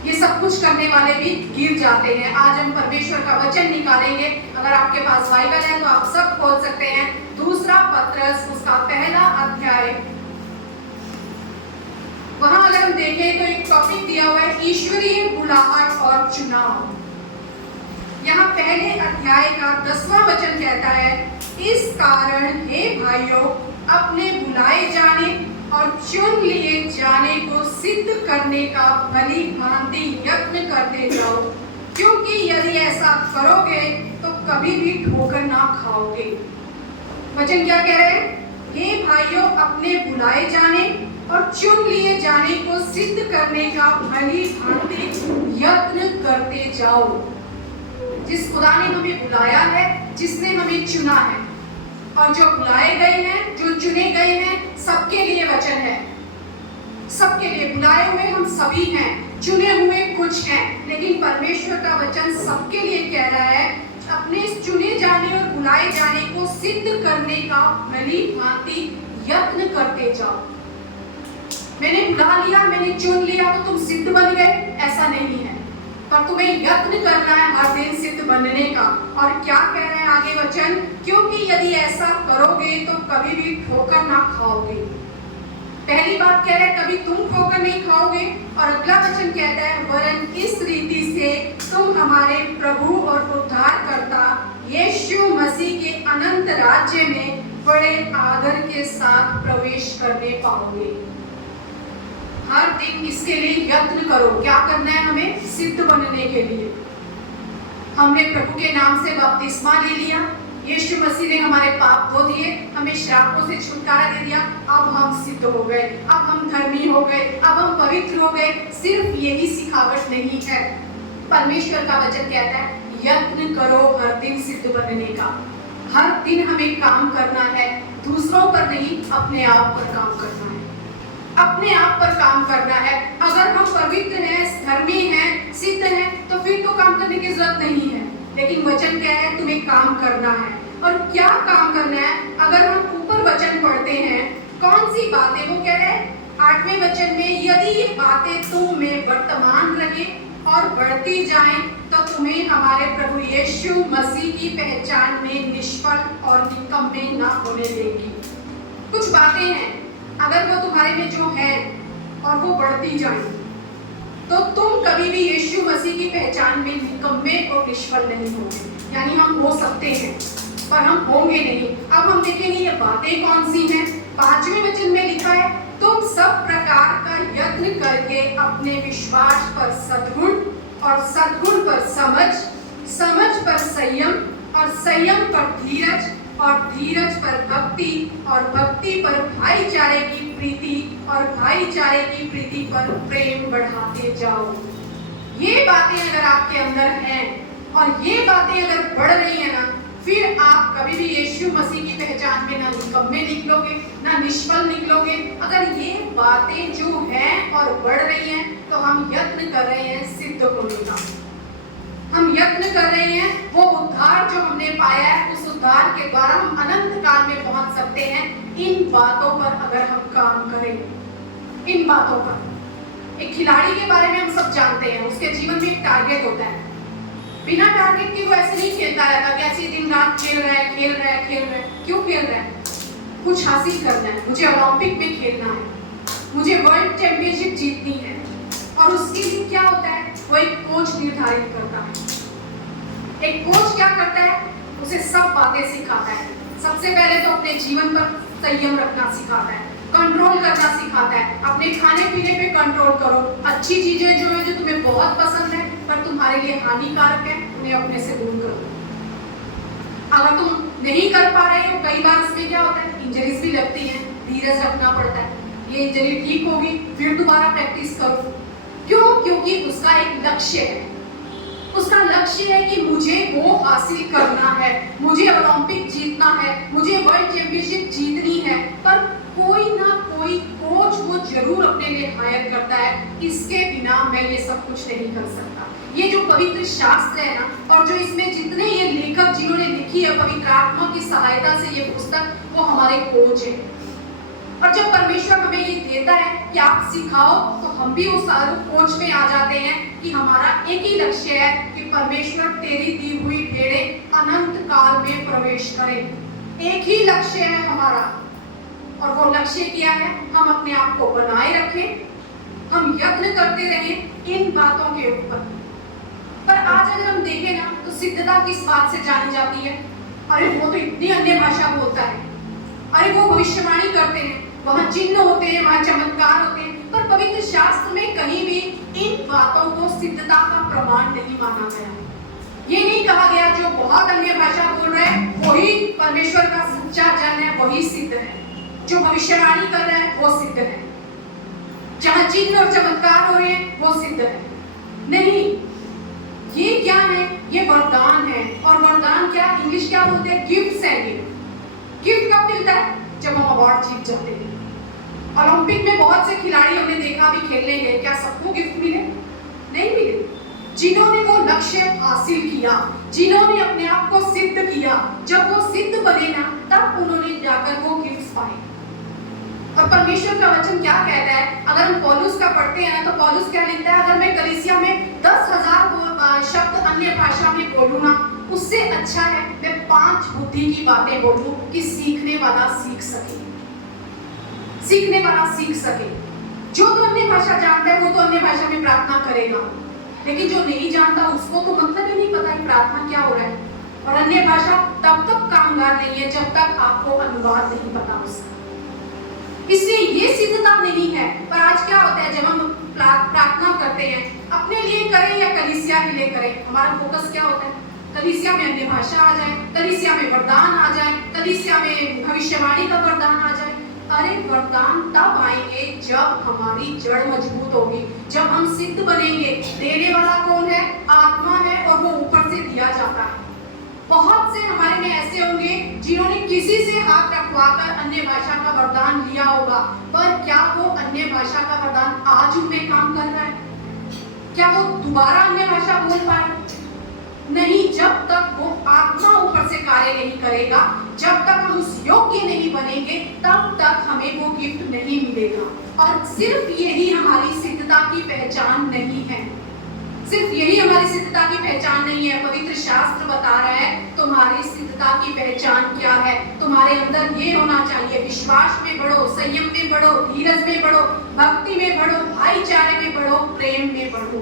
ये सब कुछ करने वाले भी गिर जाते हैं। आज हम परमेश्वर का वचन निकालेंगे। अगर आपके पास बाइबल है तो आप सब खोल सकते हैं। दूसरा पत्रस उसका पहला अध्याय, वहां अगर हम देखें तो एक टॉपिक दिया हुआ है ईश्वरीय बुलाहट और चुनाव। यहाँ पहले अध्याय का 10वां वचन कहता है, इस कारण हे भाइयों, अपने बुलाए जाने और चुन लिए जाने को सिद्ध करने का भली भांति यत्न करते जाओ, क्योंकि यदि ऐसा करोगे तो कभी भी ठोकर ना खाओगे। वचन क्या कह रहे हैं? हे भाइयों, अपने बुलाए जाने और चुन लिए जाने को सिद्ध करने का भली भांति यत्न करते जाओ। जिस खुदा ने हमें बुलाया है, जिसने हमें चुना है, और जो बुलाए गए हैं, जो चुने गए हैं, सबके लिए वचन है। सबके लिए बुलाए हुए हम सभी हैं, चुने हुए कुछ हैं, लेकिन परमेश्वर का वचन सबके लिए कह रहा है अपने चुने जाने और बुलाए जाने को सिद्ध करने का भली भांति यत्न करते जाओ। मैंने बुला लिया, मैंने चुन लिया तो तुम सिद्ध बन गए, ऐसा नहीं है, पर तुम्हें यत्न करना है हर दिन सिद्ध बनने का। और क्या कह रहे हैं आगे वचन? क्योंकि यदि ऐसा करोगे तो कभी भी ठोकर ना खाओगे। पहली बात कह रहे हैं कभी तुम ठोकर नहीं खाओगे, और अगला वचन कहता है वरन इस रीति से तुम हमारे प्रभु और उद्धारकर्ता यीशु मसीह के अनंत राज्य में बड़े आदर के साथ प्रवेश करने पाओगे। हर दिन इसके लिए यत्न करो। क्या करना है हमें? सिद्ध बनने के लिए। हमने प्रभु के नाम से बपतिस्मा ले लिया, यीशु मसीह ने हमारे पाप धो दिए, हमें श्रापों से छुटकारा दे दिया, अब हम सिद्ध हो गए, अब हम धर्मी हो गए, अब हम पवित्र हो गए। सिर्फ यही सिखावट नहीं है, परमेश्वर का वचन कहता है यत्न करो हर दिन सिद्ध बनने का। हर दिन हमें काम करना है, दूसरों पर नहीं, अपने आप पर काम करना है, अपने आप पर काम करना है। अगर हम पवित्र हैं, धर्मी हैं, सिद्ध हैं, तो फिर तो काम करने की जरूरत नहीं है। लेकिन वचन क्या है? तुम्हें काम करना है। और क्या काम करना है? अगर हम ऊपर वचन पढ़ते हैं, कौन सी बातें वो कह रहे हैं 8वें वचन में, यदि ये बातें तुम में वर्तमान रहे और बढ़ती जाएं तो तुम्हें हमारे प्रभु यीशु मसीह की पहचान में निष्फल और निकम्मे ना होने देगी। कुछ बातें हैं अगर वो तुम्हारे में जो है और वो बढ़ती जाए तो तुम कभी भी यीशु मसीह की पहचान में निकम्मे और निष्फल नहीं होंगे। यानी हम हो सकते हैं पर हम होंगे नहीं। अब हम देखेंगे ये बातें कौन सी हैं। 5वें वचन में लिखा है तुम सब प्रकार का यत्न करके अपने विश्वास पर सद्गुण और सद्गुण पर समझ, समझ पर संयम और संयम पर धीरज और धीरज पर भक्ति और भक्ति पर भाईचारे की प्रीति और भाईचारे की प्रीति पर प्रेम बढ़ाते जाओ। ये बातें अगर आपके अंदर हैं और ये बातें अगर बढ़ रही है ना, फिर आप कभी भी यीशु मसीह की पहचान में ना निकम्मे निकलोगे ना निष्फल निकलोगे। अगर ये बातें जो हैं और बढ़ रही हैं तो हम यत्न कर रहे हैं सिद्ध होने का। हम यत्न कर रहे हैं वो उद्धार जो हमने पाया है, उस उद्धार के द्वारा हम अनंत काल में पहुंच सकते हैं। इन बातों पर अगर हम काम करें, इन बातों पर। एक खिलाड़ी के बारे में हम सब जानते हैं, उसके जीवन में एक टारगेट होता है। बिना टारगेट के वो ऐसे नहीं खेलता रहता कि ऐसे दिन रात खेल रहा है, खेल रहा है, खेल रहा है। क्यों खेल रहा है? कुछ हासिल करना है, मुझे ओलंपिक में खेलना है, मुझे वर्ल्ड चैंपियनशिप जीतनी है। और उसके लिए क्या होता है, वो एक कोच निर्धारित करता है। एक कोच क्या करता है, उसे सब बातें सिखाता है। सबसे पहले तो अपने जीवन पर संयम रखना सिखाता है, कंट्रोल करना सिखाता है। अपने खाने पीने पे कंट्रोल करो, अच्छी चीजें जो है जो तुम्हें बहुत पसंद है पर तुम्हारे लिए हानिकारक है, उन्हें अपने से दूर करो। अगर तुम नहीं कर पा रहे हो, कई बार इसमें क्या होता है, इंजरीज भी लगती हैं, धीरज रखना पड़ता है। ये इंजरी ठीक होगी, फिर दोबारा प्रैक्टिस करो। क्यों? क्योंकि उसका एक लक्ष्य है। उसका लक्ष्य है कि मुझे वो हासिल करना है, मुझे ओलंपिक जीतना है, मुझे वर्ल्ड चैंपियनशिप जीतनी है। पर कोई ना कोई कोच वो जरूर अपने लिए हायर करता है, इसके बिना मैं ये सब कुछ नहीं कर सकता। ये जो पवित्र शास्त्र है ना, और जो इसमें जितने ये लेखक जिन्होंने लिखी है पवित्र आत्मा की सहायता से ये पुस्तक, वो हमारे कोच है। और जब परमेश्वर हमें ये देता है कि आप सिखाओ, तो हम भी उस कोच में आ जाते हैं कि हमारा एक ही लक्ष्य है कि परमेश्वर तेरी दी हुई भेड़ें अनंत काल में प्रवेश करें। एक ही लक्ष्य है हमारा, और वो लक्ष्य क्या है, हम अपने आप को बनाए रखें, हम यत्न करते रहें इन बातों के ऊपर। पर आज अगर हम देखें ना, तो सिद्धता किस बात से जानी जाती है? अरे वो तो इतनी अन्य भाषा बोलता है, अरे वो भविष्यवाणी करते हैं, वहां चिन्ह होते हैं, वहां चमत्कार होते हैं। पर पवित्र शास्त्र में कहीं भी इन बातों को सिद्धता का प्रमाण नहीं माना गया। ये नहीं कहा गया जो बहुत अन्य भाषा बोल रहे हैं वही परमेश्वर का सच्चा जन है, वही सिद्ध है। जो भविष्यवाणी कर रहे हैं वो सिद्ध है, जहां चिन्ह और चमत्कार हो रहे हैं वो सिद्ध है। नहीं, ये क्या है? ये वरदान है। और वरदान क्या, इंग्लिश क्या बोलते हैं, गिफ्ट्स है। गिफ्ट कब मिलता है? जब हम अवार्ड जीत जाते हैं। ओलंपिक में बहुत से खिलाड़ी हमने देखा अभी खेलने गए, क्या सबको गिफ्ट मिले? नहीं मिले। जिन्होंने वो लक्ष्य हासिल किया, जिन्होंने अपने आप को सिद्ध किया, जब वो सिद्ध बने ना, तब उन्होंने जाकर वो गिफ्ट्स पाए। और परमेश्वर का वचन क्या कहता है? अगर हम पौलुस का पढ़ते हैं ना, तो पौलुस क्या लिखता है, अगर मैं कलीसिया में 10,000 शब्द अन्य भाषा में बोलूं ना, उससे अच्छा है मैं 5 बुद्धि की बातें बोलूं कि सीखने वाला सीख सके, सीखने वाला सीख सके। जो तो अन्य भाषा जानता है वो तो अन्य भाषा में प्रार्थना करेगा, लेकिन जो नहीं जानता उसको तो मतलब ही नहीं पता कि प्रार्थना क्या हो रहा है। और अन्य भाषा तब तक कामगार नहीं है जब तक आपको अनुवाद नहीं पता उसका। इसलिए ये सिद्धता नहीं है। पर आज क्या होता है, जब हम प्रार्थना करते हैं, अपने लिए करें या कलीसिया के लिए करें, हमारा फोकस क्या होता है? कलीसिया में अन्य भाषा आ जाए, कलीसिया में वरदान आ जाए, कलीसिया में भविष्यवाणी का वरदान आ जाए। अरे वरदान तब आएंगे जब हमारी जड़ मजबूत होगी, जब हम सिद्ध बनेंगे। देने वाला कौन है? आत्मा है, और वो ऊपर से दिया जाता है। बहुत से हमारे में ऐसे होंगे जिन्होंने किसी से हाथ रखवाकर अन्य भाषा का वरदान लिया होगा, पर क्या वो अन्य भाषा का वरदान आज उनमें काम कर रहा है? क्या वो दोबारा अन्य भाषा बोल पाए? नहीं। जब तक वो आत्मा ऊपर से कार्य नहीं करेगा, जब तक हम उस योग्य नहीं बनेंगे, तब तक हमें वो गिफ्ट नहीं मिलेगा। और सिर्फ यही हमारी सिद्धता की पहचान नहीं है, सिर्फ यही हमारी सिद्धता की पहचान नहीं है। पवित्र शास्त्र बता रहा है तुम्हारी सिद्धता की पहचान क्या है। तुम्हारे अंदर ये होना चाहिए, विश्वास में बढ़ो, संयम में बढ़ो, धीरज में बढ़ो, भक्ति में बढ़ो, भाईचारे में बढ़ो, प्रेम में बढ़ो,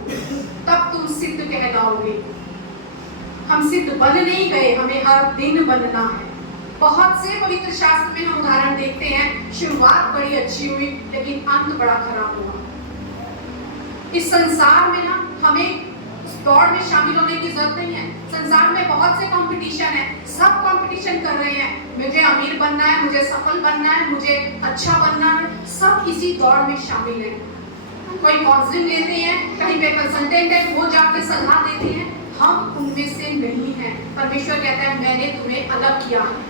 तब तुम सिद्ध कहलाओगे। हम सिद्ध बन नहीं गए, हमें हर दिन बनना है। बहुत से पवित्र शास्त्र में हम उदाहरण देखते हैं, शुरुआत बड़ी अच्छी हुई लेकिन अंत बड़ा खराब हुआ। इस संसार में ना हमें उस दौड़ में शामिल होने की जरूरत नहीं है। संसार में बहुत से कंपटीशन है, सब कंपटीशन कर रहे हैं, मुझे अमीर बनना है, मुझे सफल बनना है, मुझे अच्छा बनना है, सब इसी दौड़ में शामिल है। कोई काउंसलिंग लेते हैं, कहीं पे कंसल्टेंट है, वो जाके सलाह देते हैं। हम उनमें से नहीं हैं। परमेश्वर कहता है मैंने तुम्हें अलग किया है,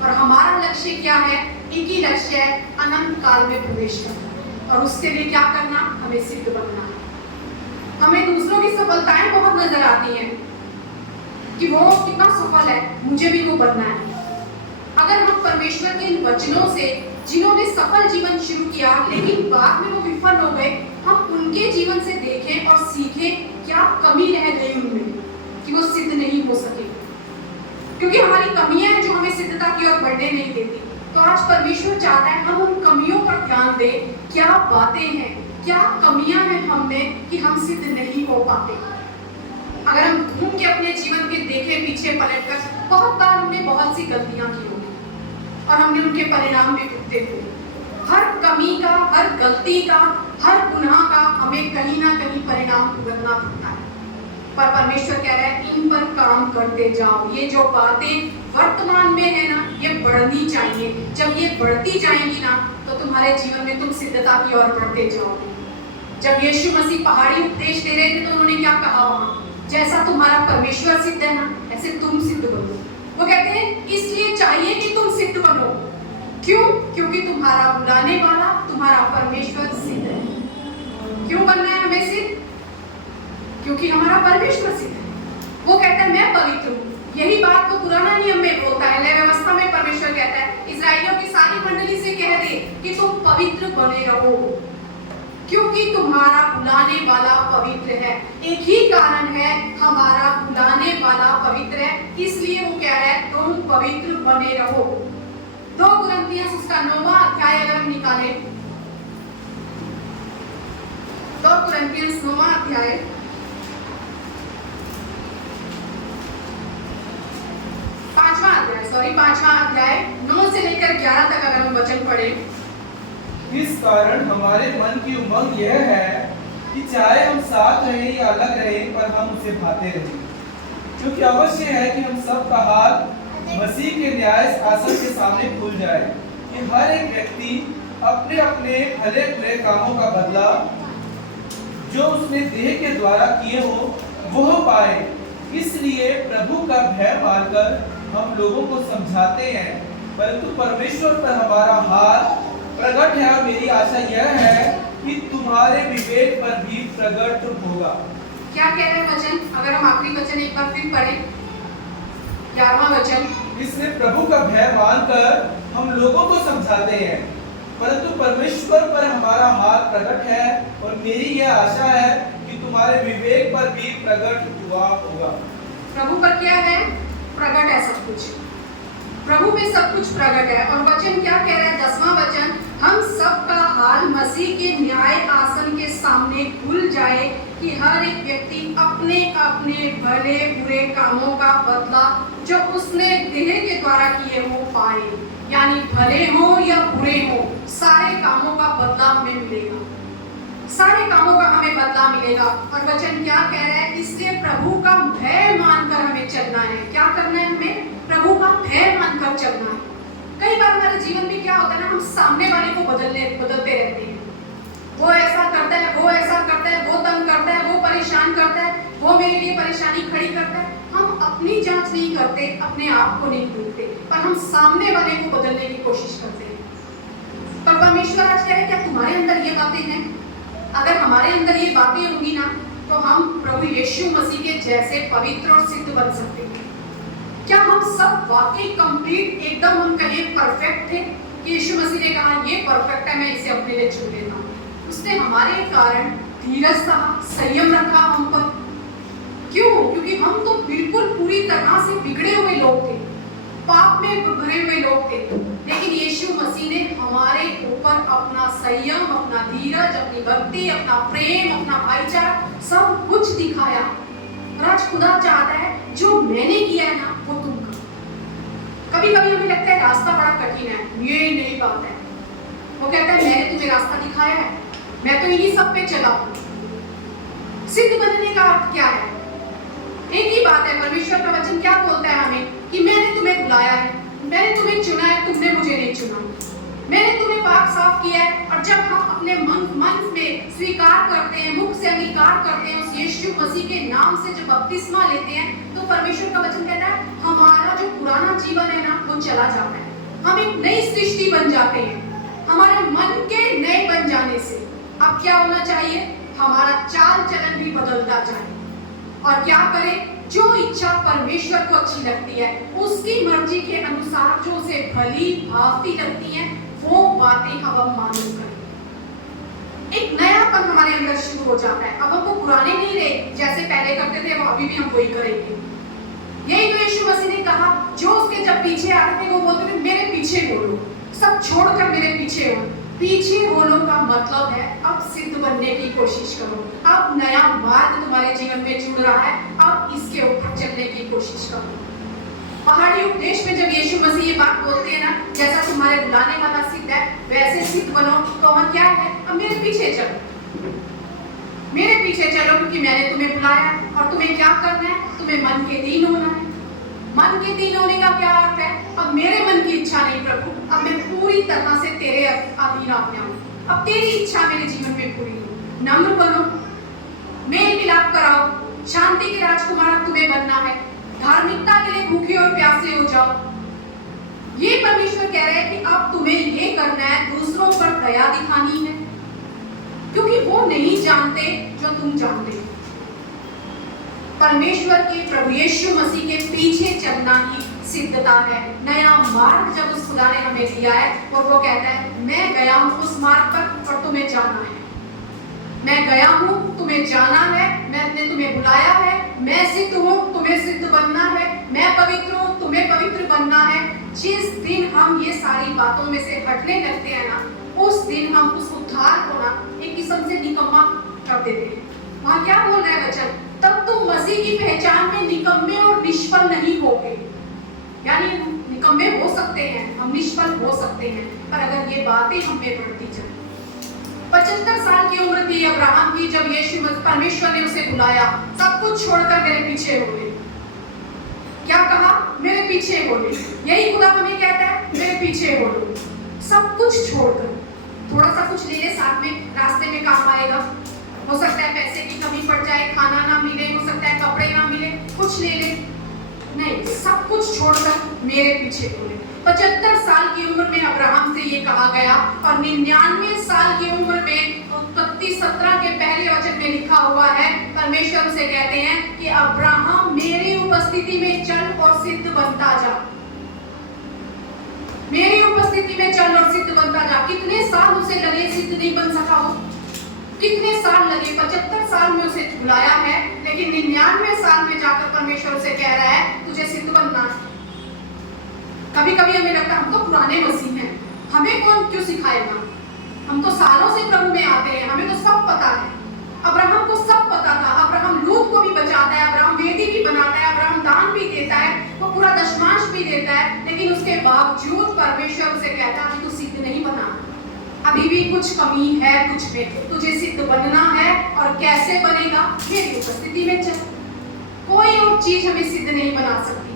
और हमारा लक्ष्य क्या है? एक ही लक्ष्य है, अनंत काल में प्रवेश करना। और उसके लिए क्या करना? हमें सिद्ध बनना है। हमें दूसरों की सफलताएं बहुत नजर आती हैं कि वो कितना सफल है, मुझे भी वो बनना है। अगर हम परमेश्वर के इन वचनों से, जिन्होंने सफल जीवन शुरू किया लेकिन बाद में वो विफल हो गए, हम उनके जीवन से देखें और सीखें क्या कमी रह गई उनमें कि वो सिद्ध नहीं हो सके। क्योंकि हमारी कमियां हैं जो हमें सिद्धता की ओर बढ़ने नहीं देती। तो आज परमेश्वर चाहता है हम उन कमियों पर ध्यान दें। क्या बातें हैं, क्या कमियां हैं हम में कि हम सिद्ध नहीं हो पाते। अगर हम घूम के अपने जीवन के देखें पीछे पलटकर, बहुत बार हमने बहुत सी गलतियां की होंगी और हमने उनके परिणाम भी भुगते हुए। हर कमी का, हर गलती का, हर गुनाह का हमें कहीं ना कहीं परिणाम भुगतना पड़ता है। पर परमेश्वर कह रहा है इन पर काम करते जाओ। ये जो बातें वर्तमान में है ना, ये बढ़नी चाहिए। जब ये बढ़ती जाएंगी ना, तो तुम्हारे जीवन में तुम सिद्धता की ओर बढ़ते जाओगे। जब यीशु मसीह पहाड़ी उपदेश दे रहे थे तो उन्होंने क्या कहा वहां, जैसा तुम्हारा परमेश्वर सिद्ध है ना, ऐसे तुम सिद्ध बनो। वो कहते हैं इसलिए चाहिए कि तुम सिद्ध बनो। क्यों? क्योंकि तुम्हारा बुलाने वाला, तुम्हारा परमेश्वर सिद्ध है। क्यों बनना है हमें सिद्ध? क्योंकि हमारा परमेश्वर सिद्ध है। वो कहता है मैं पवित्र हूँ। यही बात को पुराना नियम में बोलता है, नई व्यवस्था में परमेश्वर कहता है इस्राएलियों की सारी मंडली से कह दे कि तुम पवित्र बने रहो, क्योंकि तुम्हारा बुलाने वाला पवित्र है। एक ही कारण है, हमारा बुलाने वाला पवित्र है, इसलिए वो कह रहा है तुम पवित्र बने रहो। 2 कुरिन्थियंस उसका 9वां अध्याय अगर हम निकालें, 2 कुरिन्थियंस 9वां अध्याय 5वां अध्याय 9 से लेकर 11 तक अगर हम वचन पढ़ें। इस कारण हमारे मन की उमंग यह है कि चाहे हम साथ रहें या अलग रहें, पर हम उसे भाते रहें, क्योंकि अवश्य है कि हम सब का हाथ मसीह के न्याय आसन के सामने खुल जाए, कि हर एक व्यक्ति अपने अपने भले बुरे कामों का बदला जो उसने देह के द्वारा किए हो वह पाए। इसलिए प्रभु का भय मानकर हम लोगों को समझाते हैं, परंतु परमेश्वर पर हमारा हाथ प्रकट है और मेरी आशा यह है कि तुम्हारे विवेक पर भी प्रकट होगा। क्या कह रहे हैं वचन? अगर हम आखिरी वचन एक बार फिर पढ़ें, 11वां वचन। इसलिए प्रभु का भय मानकर हम लोगों को समझाते हैं, परंतु परमेश्वर पर हमारा हाथ प्रकट है और मेरी यह आशा है कि तुम्हारे विवेक पर भी प्रकट हुआ होगा। प्रभु पर क्या है? प्रकट है सब कुछ। प्रभु में सब कुछ प्रकट है। और वचन क्या कह रहा है? 10वां वचन, हम सब का हाल मसीह के न्याय आसन के सामने खुल जाए, कि हर एक व्यक्ति अपने अपने भले बुरे कामों का बदला जो उसने देह के द्वारा किए हो पाए। यानी भले हो या बुरे हो, सारे कामों का बदला हमें मिलेगा, सारे कामों का हमें बदला मिलेगा। और वचन क्या कह रहा है? इसलिए प्रभु का भय मानकर हमें चलना है। क्या करना है हमें? प्रभु का भय मानकर चलना है। कई बार हमारे जीवन में क्या होता है ना, हम सामने वाले को बदलते रहते हैं। वो ऐसा करता है, वो ऐसा करता है, वो तंग करता है, वो परेशान करता है, वो मेरे लिए परेशानी खड़ी करता है। हम अपनी जांच नहीं करते, अपने आप को नहीं ढूंढते, पर हम सामने वाले को बदलने की कोशिश करते हैं। पर परमेश्वर आज कह रहे हैं क्या तुम्हारे अंदर ये बातें हैं? अगर हमारे अंदर ये बातें होंगी ना, तो हम प्रभु यीशु मसीह के जैसे पवित्र और सिद्ध बन सकते हैं। क्या हम सब वाकई कंप्लीट एकदम हम कहें परफेक्ट थे कि यीशु मसीह ने कहा ये परफेक्ट है, मैं इसे अपने लिए चुन लेता हूँ? उसने हमारे कारण धीरज रहा, संयम रखा हम पर। क्यों? क्योंकि हम तो बिल्कुल पूरी तरह से बिगड़े हुए लोग थे, पाप में भरे हुए लोग थे, लेकिन यीशु मसीह ने हमारे ऊपर अपना संयम, अपना धीरज, अपनी भक्ति, अपना प्रेम, अपना भाईचारा सब कुछ दिखाया। और आज खुदा चाहता है जो मैंने किया है ना, वो तुम करो। कभी कभी हमें लगता है रास्ता बड़ा कठिन है, ये नहीं बात है। वो कहता है मैंने तुम्हें रास्ता दिखाया है, मैं तो इन्हीं सब पे चला हूँ। सिद्ध बनने का अर्थ क्या है? एक ही बात है, परमेश्वर का वचन क्या बोलता है हमें कि मैंने तुम्हें बुलाया है, मैंने तुम्हें चुना है, तुमने मुझे नहीं चुना। मैंने तुम्हें पाक साफ किया है। और जब हम अपने मन में स्वीकार करते हैं, मुख से अंगीकार करते हैं, उस यीशु मसीह के नाम से जब बपतिस्मा लेते हैं, तो परमेश्वर का वचन कहता है हमारा जो पुराना जीवन है ना, वो चला जाता है। हम एक नई सृष्टि बन जाते हैं हमारे मन के नए बन जाने से। अब क्या होना चाहिए? हमारा चाल चलन भी बदलता जाए। और क्या करें? जो इच्छा परमेश्वर को अच्छी लगती है, उसकी मर्जी के अनुसार जो उसे भली भावती लगती है, वो बातें हम मालूम करें। एक नयापन हमारे अंदर शुरू हो जाता है। अब हम वो पुराने नहीं रहे, जैसे पहले करते थे, वो अभी भी हम वही करेंगे। यही तो यीशु मसीह ने कहा, जो उसके जब पीछे आते थे वो बोलते थे मेरे पीछे बोलो, सब छोड़कर मेरे पीछे हो। पीछे होने का मतलब है अब सिद्ध बनने की कोशिश करो। अब नया मार्ग तुम्हारे जीवन में जुड़ रहा है, अब इसके ऊपर चलने की कोशिश करो। पहाड़ी उपदेश में जब यीशु मसीह ये बात बोलते हैं ना, जैसा तुम्हारे बुलाने वाला सिद्ध है वैसे सिद्ध बनो, तो वहाँ क्या है? अब मेरे पीछे चलो, मेरे पीछे चलो, क्योंकि मैंने तुम्हें बुलाया। और तुम्हें क्या करना है? तुम्हें मन के दीन होना है। मन के दीन होने का क्या अर्थ है? अब मेरे मन की इच्छा नहीं प्रभु, अब मैं पूरी तरह से तेरे अधीन अपने हूँ। अब तेरी इच्छा मेरे जीवन में पूरी हो। नम्र बनो, मेल मिलाप कराओ, शांति के राजकुमार तुम्हें बनना है। धार्मिकता के लिए भूखे और प्यासे हो जाओ। ये परमेश्वर कह रहे हैं कि अब तुम्हें ये करना है, दूसरों पर दया दिखानी है, क्योंकि वो नहीं जानते जो तुम जानते हो। परमेश्वर के प्रभु यीशु मसीह के पीछे चलना ही सिद्धता है। नया मार्ग जब उस खुदा ने हमें दिया है और वो कहता है मैं गया हूँ उस मार्ग पर और तुम्हें जाना है। मैं गया हूँ, तुम्हें जाना है, मैंने तुम्हें बुलाया है, मैं सिद्ध हूँ, तुम्हें सिद्ध बनना है, मैं पवित्र हूँ, तुम्हें पवित्र बनना है। जिस दिन हम ये सारी बातों में से हटने लगते हैं ना, उस दिन हम उस उद्धार को ना एक किस्म से निकम्मा कर देते हैं। वहाँ क्या बोल रहा है वचन? तब तुम मसीह की पहचान में निकम्मे और निष्फल नहीं होगे। यानी निकम्मे हो सकते हैं, हम निष्फल हो सकते हैं, पर अगर ये बातें हम में बढ़ती जाए। 75 साल की उम्र थी अब्राहम की जब यीशु परमेश्वर ने उसे बुलाया, सब कुछ छोड़कर मेरे पीछे हो ले। क्या कहा? मेरे पीछे हो ले। यही खुदा हमें कहता है, मेरे पीछे हो लो। सब कुछ छोड़कर, थोड़ा सा कुछ ले ले साथ में, रास्ते में काम आएगा। हो सकता है पैसे की कमी पड़ जाए, खाना ना मिले, हो सकता है कपड़े ना मिले, कुछ ले ले। नहीं, सब कुछ छोड़कर मेरे पीछे हो ले। 75 साल की उम्र में अब्राहम से ये कहा गया और 99 साल की उम्र में उत्पत्ति 17 के पहले वचन में लिखा हुआ है, परमेश्वर उसे कहते हैं कि अब्राहम मेरी उपस्थिति में चल और सिद्ध बनता जा। मेरी उपस्थिति में चल और सिद्ध बनता जा। कितने साल उसे लगे सिद्ध नहीं बन सका वो? कितने साल लगे? 75 साल में उसे बुलाया है, लेकिन 99 साल में जाकर परमेश्वर उसे कह रहा है तुझे सिद्ध बनना है। कभी कभी हमें लगता है हम तो पुराने मसीह हैं, हमें कौन क्यों सिखाएगा? हम तो सालों से प्रभु में आते हैं, हमें तो सब पता है। अब्राहम को सब पता था। अब्राहम लूत को भी बचाता है, अब्राहम वेदी भी बनाता है, अब्राहम दान भी देता है, वो पूरा दशमांश भी देता है, लेकिन उसके बावजूद परमेश्वर उसे कहता है कि तू सिद्ध नहीं बना, अभी भी कुछ कमी है तुझ में, तुझे सिद्ध बनना है। और कैसे बनेगा? मेरी उपस्थिति में चल। कोई और चीज हमें सिद्ध नहीं बना सकती,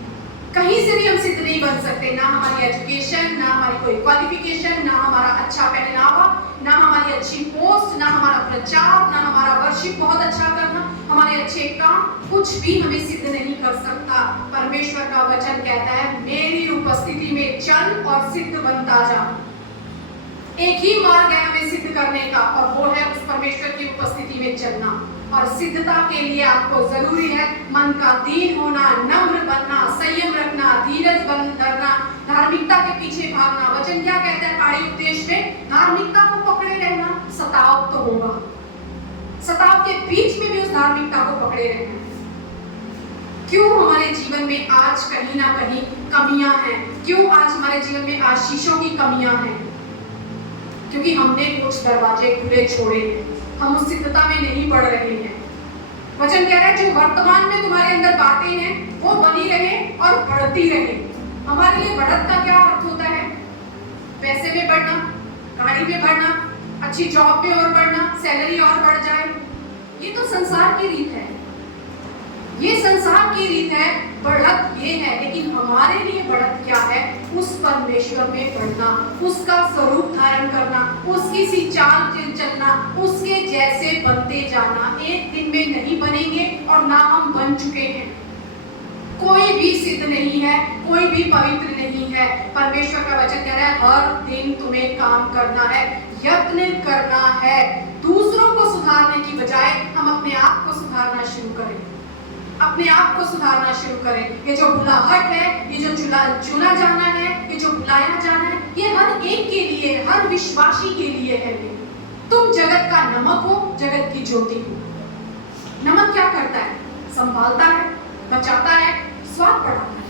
कहीं से भी हम सिद्ध नहीं बन सकते। ना हमारी एजुकेशन, ना हमारी कोई क्वालिफिकेशन, ना हमारा अच्छा पहनावा, ना हमारी अच्छी पोस्ट, ना हमारा प्रचार, ना हमारा वर्शिप बहुत अच्छा करना, हमारे अच्छे काम, कुछ भी हमें सिद्ध नहीं कर सकता। परमेश्वर का वचन कहता है मेरी उपस्थिति में चल और सिद्ध बनता जा। एक ही मार्ग है हमें सिद्ध करने का, और वो है उस परमेश्वर की उपस्थिति में चलना। और सिद्धता के लिए आपको जरूरी है मन का दीन होना, नम्र बनना, संयम रखना, धीरज धरना, धार्मिकता के पीछे भागना। वचन क्या कहता है पहाड़ी उपदेश में? धार्मिकता को पकड़े रहना, सताव तो होगा, सताव के बीच में भी उस धार्मिकता को पकड़े रहना। क्यों हमारे जीवन में आज कहीं ना कहीं कमियां हैं? क्यों आज हमारे जीवन में आशीषों की कमियां हैं? क्योंकि हमने कुछ दरवाजे खुले छोड़े हैं, हम उस सिद्धता में नहीं बढ़ रहे हैं। वचन कह रहा है जो वर्तमान में तुम्हारे अंदर बातें हैं वो बनी रहे और बढ़ती रहे। हमारे लिए बढ़त का क्या अर्थ होता है? पैसे में बढ़ना, गाड़ी में बढ़ना, अच्छी जॉब में और बढ़ना, सैलरी और बढ़ जाए। ये तो संसार की रीत है, ये संसार की रीत है, बढ़त ये है। लेकिन हमारे लिए बढ़त क्या है? उस परमेश्वर में बढ़ना, उसका स्वरूप धारण करना, उसकी सी चाल चलना, उसके जैसे बनते जाना। एक दिन में नहीं बनेंगे और ना हम बन चुके हैं। कोई भी सिद्ध नहीं है, कोई भी पवित्र नहीं है। परमेश्वर का वचन कह रहा है हर दिन तुम्हें काम करना है, यत्न करना है। दूसरों को सुधारने की बजाय हम अपने आप को सुधारना शुरू करें, अपने आप को सुधारना शुरू करें। ये जो बुलाहट है, ये जो चुना जाना है, ये जो बुलाया जाना है, ये हर एक के लिए, हर विश्वासी के लिए है। तुम जगत का नमक हो, जगत की ज्योति हो। नमक क्या करता है? संभालता है, बचाता है, स्वाद बढ़ाता है।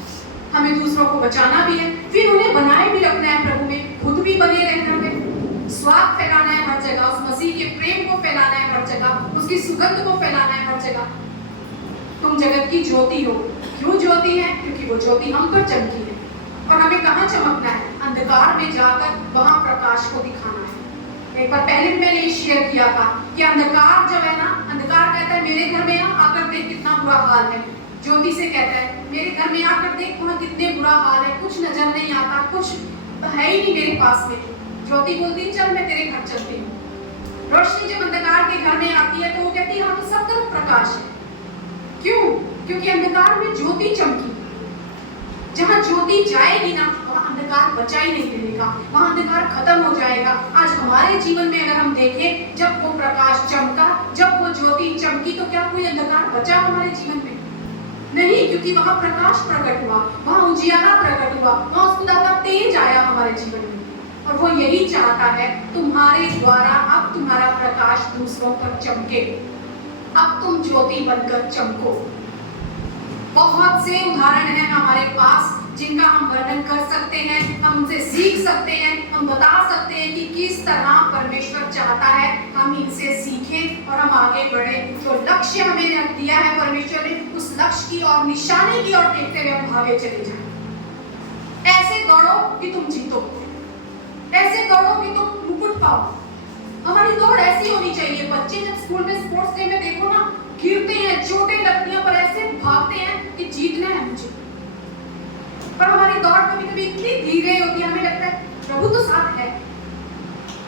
हमें दूसरों को बचाना भी है, फिर उन्हें बनाए भी रखना है प्रभु में, खुद भी बने रहना है। स्वाद फैलाना है हर जगह, उस मसीह के प्रेम को फैलाना है हर जगह, उसकी सुगंध को फैलाना है हर जगह। तुम जगत की ज्योति हो। क्यों ज्योति है? क्योंकि वो ज्योति हम पर चमकी है। और हमें कहाँ चमकना है? अंधकार में जाकर वहां प्रकाश को दिखाना है। एक बार पहले भी मैंने शेयर किया था कि अंधकार जब है ना, अंधकार कहता है मेरे घर में आकर देख कितना बुरा हाल है। ज्योति से कहता है मेरे घर में आकर देख वहाँ कितने बुरा हाल है, कुछ नजर नहीं आता, कुछ है ही नहीं मेरे पास में। ज्योति बोलती है चल मैं तेरे घर चलती हूँ। रोशनी जब अंधकार के घर में आती है तो वो कहती है यहाँ तो सब तरफ प्रकाश है। क्यों? क्योंकि अंधकार में ज्योति चमकी। जहाँ ज्योति जाएगी ना वहाँ अंधकार बचा ही नहीं मिलेगा, वहाँ अंधकार खत्म हो जाएगा। आज हमारे जीवन में अगर हम देखें, जब वो प्रकाश चमका, जब वो ज्योति चमकी, तो क्या कोई अंधकार बचा हमारे जीवन में? नहीं, क्योंकि वहाँ प्रकाश प्रकट हुआ, वहाँ उजियारा प्रकट हुआ, वहाँ उस खुदा का तेज आया हमारे जीवन में। और वो यही चाहता है तुम्हारे द्वारा अब तुम्हारा प्रकाश दूसरों पर चमके, अब तुम ज्योति बनकर चमको। बहुत से उदाहरण हैं हमारे पास जिनका हम वर्णन कर सकते हैं, हम उनसे सीख सकते हैं, हम बता सकते हैं कि किस तरह परमेश्वर चाहता है हम इनसे सीखें और हम आगे बढ़े। जो लक्ष्य हमें रख दिया है परमेश्वर ने, उस लक्ष्य की और निशाने की ओर देखते हुए हम आगे चले जाएं। ऐसे दौड़ो कि तुम जीतो, ऐसे दौड़ो कि तुम मुकुट पाओ। हमारी दौड़ ऐसी होनी चाहिए। बच्चे जब स्कूल में स्पोर्ट्स डे में देखो ना, गिरते हैं, चोटें लगती हैं, पर ऐसे भागते हैं कि जीतना है मुझे। पर हमारी दौड़ कभी कभी इतनी धीरे होती है, हमें लगता है प्रभु तो साथ है,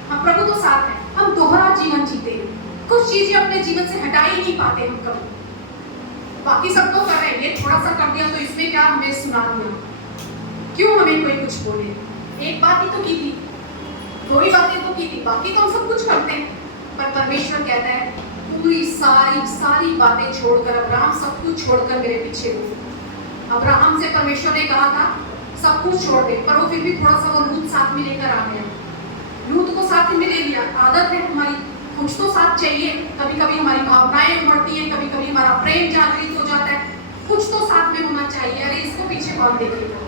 हाँ प्रभु तो साथ है। हम दोहरा जीवन जीते हैं, कुछ चीजें अपने जीवन से हटा ही नहीं पाते हम कभी। बाकी सब तो कर रहे हैं, ये थोड़ा सा कर दिया तो इसमें क्या हमें सुना दिया, क्यों हमें कोई कुछ बोले? एक बात ही तो की थी, दो ही बातें तो की थी, बाकी तो हम सब कुछ करते हैं। पर परमेश्वर कहता है पूरी सारी बातें छोड़कर, अब्राहम सब कुछ छोड़कर मेरे पीछे हो। अब्राहम से परमेश्वर ने कहा था सब कुछ छोड़ दे, पर वो फिर भी थोड़ा सा वो लूत साथ में लेकर आ गया। लूत को साथ में ले लिया। आदत है हमारी, कुछ तो साथ चाहिए। कभी कभी हमारी भावनाएं उमड़ती हैं, कभी कभी हमारा प्रेम जागृत हो जाता है, कुछ तो साथ में होना चाहिए। अरे इसको पीछे कौन देखेगा?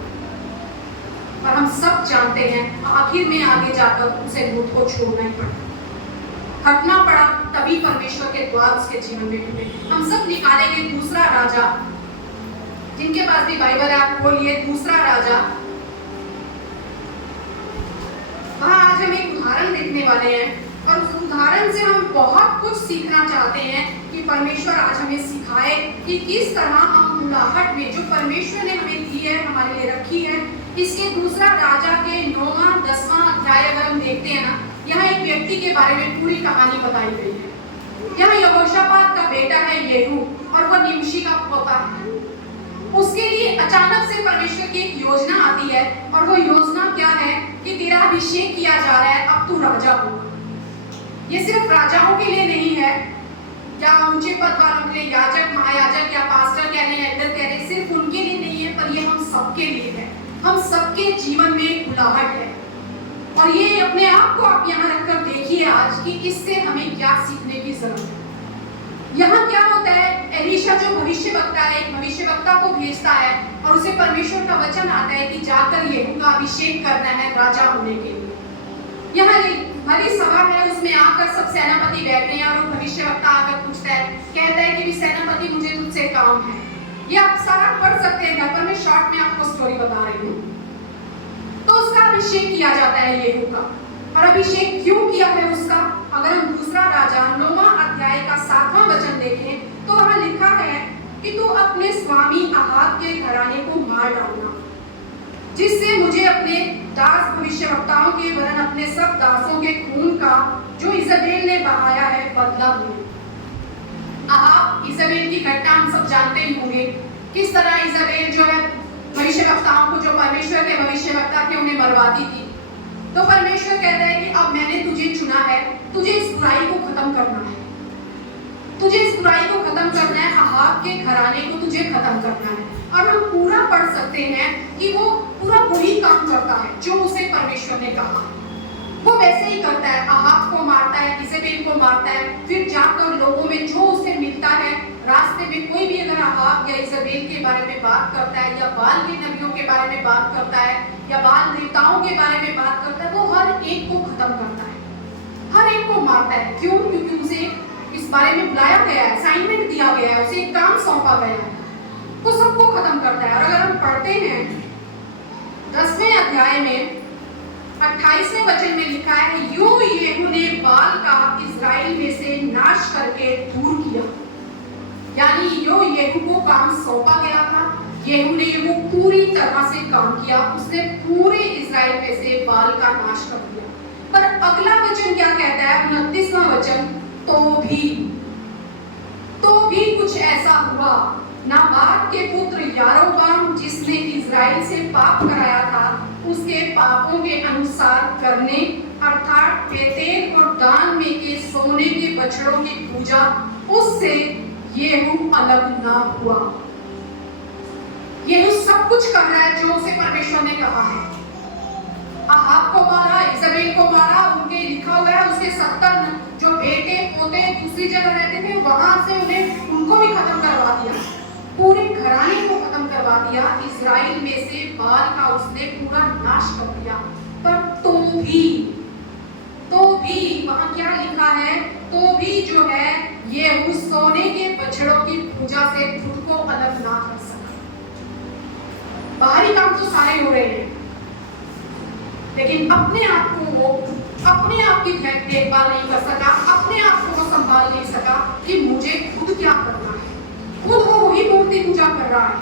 पर हम सब जानते हैं आखिर में आगे जाकर उसे लूत को छोड़ना ही पड़ा, हटना पड़ा। तभी परमेश्वर के द्वार उसके जीवन में खुले। हम सब निकालेंगे दूसरा राजा, जिनके पास भी बाइबल है आप खोलिए, दूसरा राजा। वहां आज हम एक उदाहरण देखने वाले हैं और उस उदाहरण से हम बहुत कुछ सीखना चाहते हैं कि परमेश्वर आज हमें सिखाए कि किस तरह हम बुलाहट में जो परमेश्वर ने हमें दी है, हमारे लिए रखी है। इसके दूसरा राजा के 9वां 10वां अध्याय अगर हम देखते हैं ना, यहाँ एक व्यक्ति के बारे में पूरी कहानी बताई गई है। यहाँ यहोशापात का बेटा है येहू और वह निमशी का पोता है। उसके लिए अचानक से परमेश्वर की एक योजना आती है और वो योजना क्या है कि तेरा अभिषेक किया जा रहा है, अब तू राजा होगा। ये सिर्फ राजाओं के लिए नहीं है, या ऊंचे पद वालों के लिए, याजक, महायाजक या पास्टर कह रहे हैं, एल्डर कह रहे हैं, सिर्फ उनके लिए नहीं है, पर ये हम सबके लिए है। हम सबके जीवन में एक बुलाहट है और ये अपने आप को आप यहाँ रखकर देखिए आज कि इससे हमें क्या सीखने की जरूरत है। यहाँ क्या होता है, एलीशा जो भविष्यवक्ता है, एक भविष्यवक्ता को भेजता है और उसे परमेश्वर का वचन आता है कि जाकर येहू का अभिषेक करना है राजा होने के लिए। यहाँ भरी सभा है, उसमें आकर सब सेनापति बैठे हैं और वो भविष्यवक्ता आकर पूछता है, कहता है कि सेनापति मुझे तुझसे काम है। ये आप सारा पढ़ सकते हैं घर पर, मैं शॉर्ट में आपको स्टोरी बता रही हूँ। तो उसका अभिषेक किया जाता है येहू का। और अभिषेक क्यों किया है उसका? अगर हम दूसरा राजा 9वां अध्याय का 7वां वचन देखें तो वहां लिखा है कि तू अपने स्वामी अहाब के घराने को मार डालना, जिससे मुझे अपने दास भविष्यवक्ताओं के वरन अपने सब दासों के खून का जो इजबेल ने बहाया है बदला मिले। अहाब इजबेल की घटना हम सब जानते ही होंगे, किस तरह इजबेल जो है भविष्यवक्ताओं को, जो परमेश्वर के भविष्यवक्ता थे, उन्हें मरवाती थी। तो परमेश्वर कहता है कि अब मैंने तुझे चुना है, तुझे इस बुराई को खत्म करना है, तुझे इस बुराई को खत्म करना है, अहाब के घराने को तुझे खत्म करना है। और हम पूरा पढ़ सकते हैं कि वो पूरा वही काम करता है जो उसे परमेश्वर ने कहा। वो वैसे ही करता है, अहाब को मारता है, इजबेल को मारता है, फिर जाकर लोगों में जो उसे मिलता है, रास्ते में कोई भी अगर अहाब या इजबेल के बारे में बात करता है या बाल के नबियों के बारे में बात करता है या बाल देवताओं के बारे में बात करता है, वो हर एक को खत्म करता है। हर एक को मारता है। क्यों? क्योंकि उसे इस बारे में बुलाया गया है, असाइनमेंट दिया गया है, उसे एक काम सौंपा गया है, वो सबको खत्म करता है। और अगर हम पढ़ते हैं 10वें अध्याय में 28वें वचन में लिखा है, यूं येहू ने बाल का इस्राएल में से नाश करके दूर किया। यानी यो येहू को काम सौंपा गया था, येहू ने वो पूरी तरह से काम किया, उसने पूरे इस्राएल में से बाल का नाश कर दिया। पर अगला वचन क्या कहता है? 29वां वचन, तो भी कुछ ऐसा हुआ, नाबाद के पुत्र यारोबाम जिसने इस्राएल से पाप कराया था, उसके पापों के अनुसार करने, अर्थात बेतेल और दान में के सोने के बछड़ों की पूजा, उससे येहू अलग ना हुआ। येहू सब कुछ कर रहा है जो उसे परमेश्वर ने कहा है। अहाब को मारा, इज़राइल को मारा, उनके लिखा हुआ है उसके 70 जो बेटे पोते दूसरी जगह रहते थे वहां से उनको भी खत्म करवा दिया, पूरे घराने को खत्म करवा दिया। इस्राएल में से बाल का उसने पूरा नाश कर दिया। पर तो भी वहां क्या लिखा है? तो भी जो है ये उस सोने के बछड़ों की पूजा से खुद को अलग ना कर सका। बाहरी काम तो सारे हो रहे हैं, लेकिन अपने आप की देखभाल नहीं कर सका, अपने आप को वो संभाल नहीं सका कि मुझे खुद क्या करना है। खुद वो वही मूर्ति पूजा कर रहा है।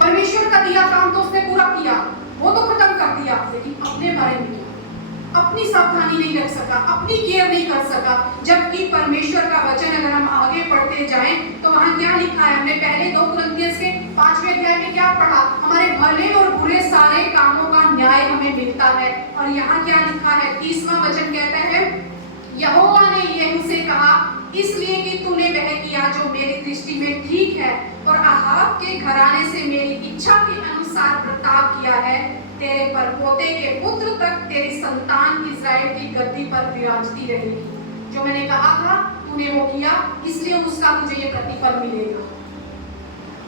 परमेश्वर का दिया काम तो उसने पूरा किया, वो तो खत्म कर दिया, लेकिन अपने बारे में अपनी सावधानी नहीं रख सका, अपनी केयर नहीं कर सका। जबकि परमेश्वर का वचन अगर हम आगे पढ़ते जाएं तो वहां क्या लिखा है? हमने पहले 2 कुरिन्थियंस के 5वें अध्याय में क्या पढ़ा? हमारे भले और बुरे सारे कामों का न्याय हमें मिलता है। और यहाँ क्या लिखा है? 30वां वचन कहता है, यहोवा ने येहू से कहा, इसलिए कि तूने वह किया जो मेरी दृष्टि में ठीक है और अहाब के घराने से मेरी इच्छा के अनुसार बर्ताव किया है, तेरे परपोते के पुत्र तक तेरी संतान इस्राएल की गद्दी पर विराजती रहेगी। जो मैंने कहा था तूने वो किया, इसलिए उसका तुझे ये प्रतिफल मिलेगा।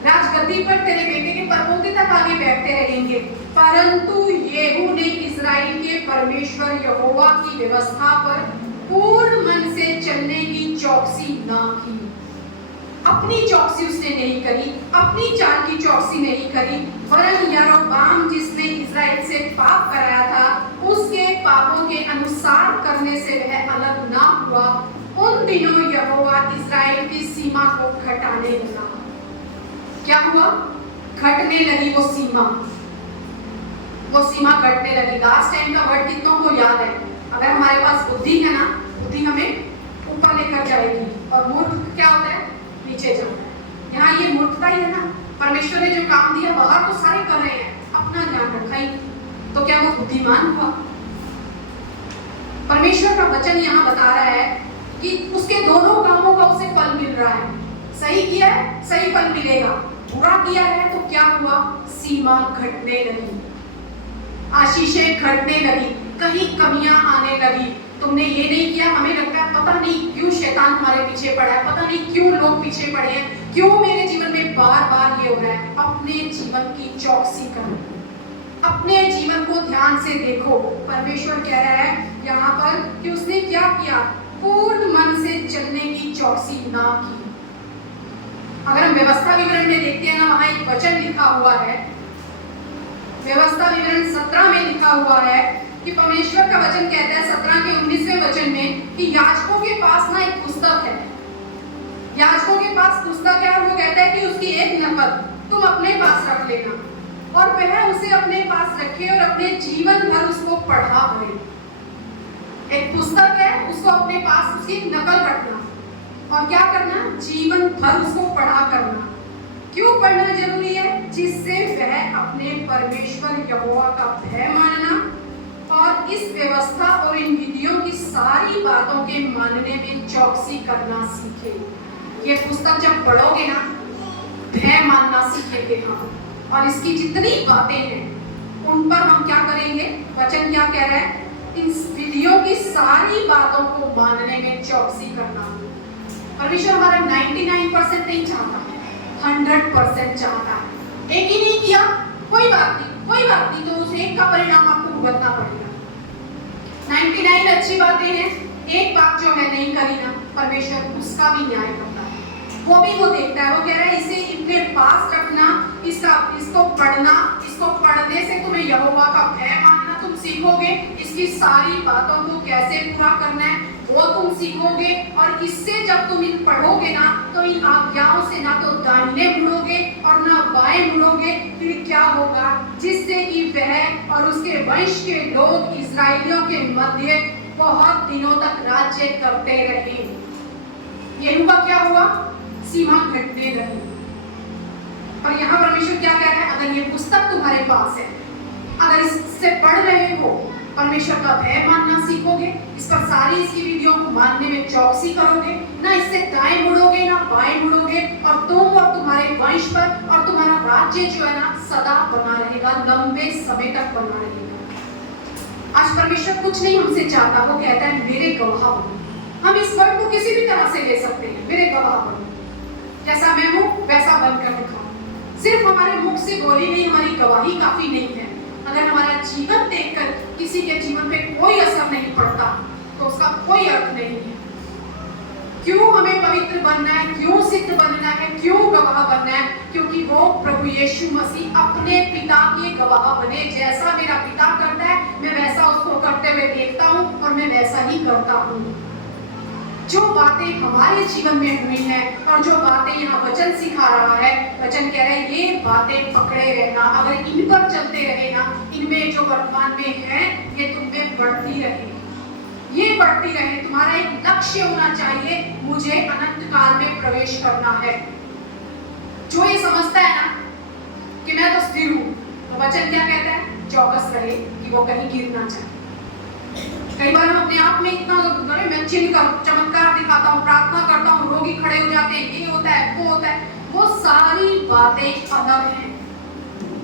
राजगद्दी पर तेरे बेटे के परपोते तक आगे बैठते रहेंगे। परंतु येहू ने इस्राएल के परमेश्वर यहोवा की व्यवस्था पर पूर्ण मन से चलने की चौकसी ना की। अपनी चौकसी उसने नहीं करी, अपनी चाल की चौकसी नहीं करी, वरन यारोबाम जिसने इस्राएल से पाप कराया था, उसके पापों के अनुसार करने से वह अलग ना हुआ। उन दिनों यहोवा इस्राएल की सीमा को घटाने लगा। क्या हुआ? घटने लगी वो सीमा घटने लगी। लास्ट टाइम का वर्ड कितनों को याद है? अगर हमारे पास बुद्धि है ना, बुद्धि हमें ऊपर लेकर जाएगी, और मूर्ख क्या होता है? नीचे जाता है। यहाँ ये मूर्खता ही है ना। परमेश्वर ने जो काम दिया बाहर तो सारे कर रहे हैं, अपना ध्यान रखा ही, तो क्या वो बुद्धिमान हुआ? परमेश्वर का वचन यहाँ बता रहा है कि उसके दोनों कामों का उसे फल मिल रहा है। सही किया है, सही फल मिलेगा। बुरा किया है तो क्या हुआ? सीमा घटने लगी, आशीषें घटने लगी, कहीं कमियां आने लगी। तुमने ये नहीं किया, हमें लगता है पता नहीं क्यों शैतान हमारे पीछे पड़ा है, पता नहीं क्यों लोग पीछे पड़े हैं, क्यों मेरे जीवन में बार बार ये हो रहा है। अपने जीवन की चौकसी करो, अपने जीवन को ध्यान से देखो। परमेश्वर कह रहा है यहाँ पर कि उसने क्या किया? पूर्ण मन से चलने की चौकसी ना की। अगर हम व्यवस्था विवरण में देखते हैं ना, वहां एक वचन लिखा हुआ है, व्यवस्था विवरण 17 में लिखा हुआ है कि परमेश्वर का वचन कहता है 17 के 19वें वचन में कि याजकों के पास ना एक पुस्तक है, याजकों के पास पुस्तक है, और वो कहता है कि उसकी एक नकल तुम अपने पास रख लेना, और वह उसे अपने पास रखे और अपने जीवन भर उसको पढ़ा करे। एक पुस्तक है, उसको अपने पास उसकी नकल रखना, और क्या करना? जीवन भर उसको पढ़ा करना। क्यों पढ़ना जरूरी है? जिससे वह अपने परमेश्वर यहोवा का भय मानना और इस व्यवस्था और इन विधियों की सारी बातों के मानने में चौकसी करना सीखे। ये पुस्तक जब पढ़ोगे ना, भय मानना सीखेंगे हम, और इसकी जितनी बातें हैं उन पर हम क्या करेंगे? वचन क्या कह रहा है? इन विधियों की सारी बातों को मानने में चौकसी करना। परमेश्वर हमारा 99% नहीं चाहता, 100% चाहता है। एक ही नहीं किया, कोई बात नहीं, तो उस एक का परिणाम आपको भुगतना पड़ेगा। 99 अच्छी बातें हैं, एक बात जो मैं नहीं करी ना, परमेश्वर उसका भी न्याय करता है, वो भी वो देखता है। वो कह रहा है इसे अपने पास रखना, इसको पढ़ना, इसको पढ़ने से तुम्हें यहोवा का भय मानना तुम सीखोगे, इसकी सारी बातों को कैसे पूरा करना है वो तुम सीखोगे, और इससे जब तुम इन पढ़ोगे ना तो इन आज्ञाओं से ना तो दाहिने मुड़ोगे और ना बाएं मुड़ोगे। फिर क्या होगा, जिससे कि वह और उसके वंश के लोग इस्राएलियों के मध्य बहुत दिनों तक राज्य करते रहे। ये हुआ, क्या हुआ, सीमा घटने लगी। और यहाँ परमेश्वर क्या कह रहा है, अगर ये पुस्तक तुम्हारे पास है, अगर इससे पढ़ रहे हो, परमेश्वर का भय मानना सीखोगे, इस पर सारी इसकी विधियों को मानने में चौकसी करोगे, ना इससे दाएं मुड़ोगे ना बाएं मुड़ोगे, और तुम और तुम्हारे वंश पर और तुम्हारा राज्य जो है ना सदा बना रहेगा, लंबे समय तक बना रहेगा। आज परमेश्वर कुछ नहीं हमसे चाहता, वो कहता है मेरे गवाह बनो। हम इस वर्ड को किसी भी तरह से ले सकते हैं, मेरे गवाह बनो, जैसा मैं हूँ वैसा बनकर दिखाओ। सिर्फ हमारे मुख से बोली नहीं, हमारी गवाही काफी नहीं है। अगर हमारा जीवन देखकर किसी के जीवन पे कोई असर नहीं पड़ता तो उसका कोई अर्थ नहीं है। क्यों हमें पवित्र बनना है, क्यों सिद्ध बनना है, क्यों गवाह बनना है? क्योंकि वो प्रभु यीशु मसीह अपने पिता के गवाह बने। जैसा मेरा पिता करता है मैं वैसा उसको करते हुए देखता हूँ और मैं वैसा ही करता हूँ। जो बातें हमारे जीवन में हुई हैं और जो बातें यहाँ वचन सिखा रहा है, वचन कह रहे हैं ये बातें पकड़े रहना, अगर इन पर चलते रहे ना, इनमें जो वर्तमान में है ये तुम में बढ़ती रहे, ये बढ़ती रहे। तुम्हारा एक लक्ष्य होना चाहिए, मुझे अनंत काल में प्रवेश करना है। जो ये समझता है ना कि मैं तो स्थिर हूँ, तो वचन क्या कहता है, चौकस रहे कि वो कहीं गिर ना जाए। कई बार हम अपने आप में इतना मैं चमत्कार दिखाता हूँ, प्रार्थना करता हूँ, रोगी खड़े हो जाते हैं, ये होता है वो होता है, वो सारी बातें अलग हैं,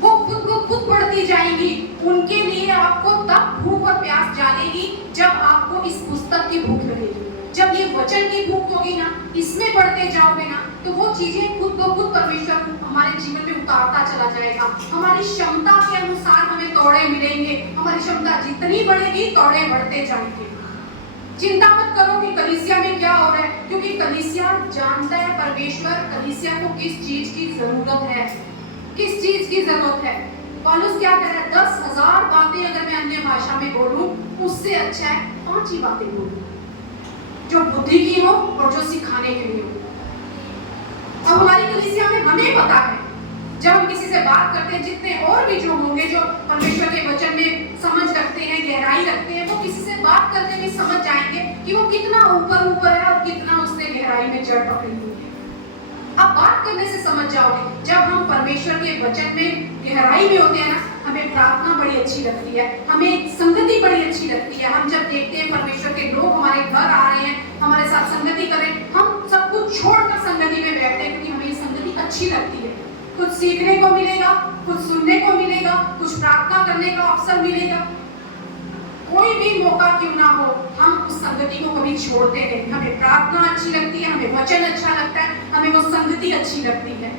वो खुद को खुद बढ़ती जाएंगी। उनके लिए आपको तब भूख और प्यास जागेगी जब आपको इस पुस्तक की भूख लगेगी, जब ये वचन की भूख होगी ना, इसमें बढ़ते जाओगे ना, तो वो चीजें खुद को खुद परमेश्वर हमारे जीवन में उतारता चला जाएगा। हमारी क्षमता के अनुसार हमें तोड़े मिलेंगे, हमारी क्षमता जितनी बढ़ेगी तोड़े बढ़ते जाएंगे। चिंता मत करो कि कलीसिया में क्या हो रहा है, क्योंकि कलीसिया जानता है परमेश्वर कलीसिया को किस चीज की जरूरत है, किस चीज की जरूरत है। पौलुस क्या कह रहा है, 10,000 बातें अगर मैं अन्य भाषा में बोलूं उससे अच्छा है 5 ही बातें बोलूं, जो बुद्धि की हो और जो सिखाने के लिए हो। अब हमारी कलीसिया में हमें पता है, जब हम किसी से बात करते हैं, जितने और भी जो होंगे जो परमेश्वर के वचन में समझ रखते हैं, गहराई रखते हैं, वो किसी से बात करते भी समझ जाएंगे कि वो कितना ऊपर है और कितना उसने गहराई में जड़ पकड़ी हुई है। अब बात करने से समझ जाओगे। जब हम परमेश्वर के वचन में गहराई में होते हैं ना, हमें प्रार्थना बड़ी अच्छी लगती है, हमें संगति बड़ी अच्छी लगती है। हम जब देखते हैं परमेश्वर के लोग हमारे घर आ रहे हैं, हमारे साथ संगति करें, हम सब कुछ छोड़कर संगति में बैठते हैं, क्योंकि हमें ये संगति अच्छी लगती है। कुछ सीखने को मिलेगा, कुछ सुनने को मिलेगा, कुछ प्रार्थना करने का अवसर मिलेगा। कोई भी मौका क्यों ना हो, हम उस संगति को कभी छोड़ते नहीं। हमें प्रार्थना अच्छी लगती है, हमें वचन अच्छा लगता है, हमें वो संगति अच्छी लगती है।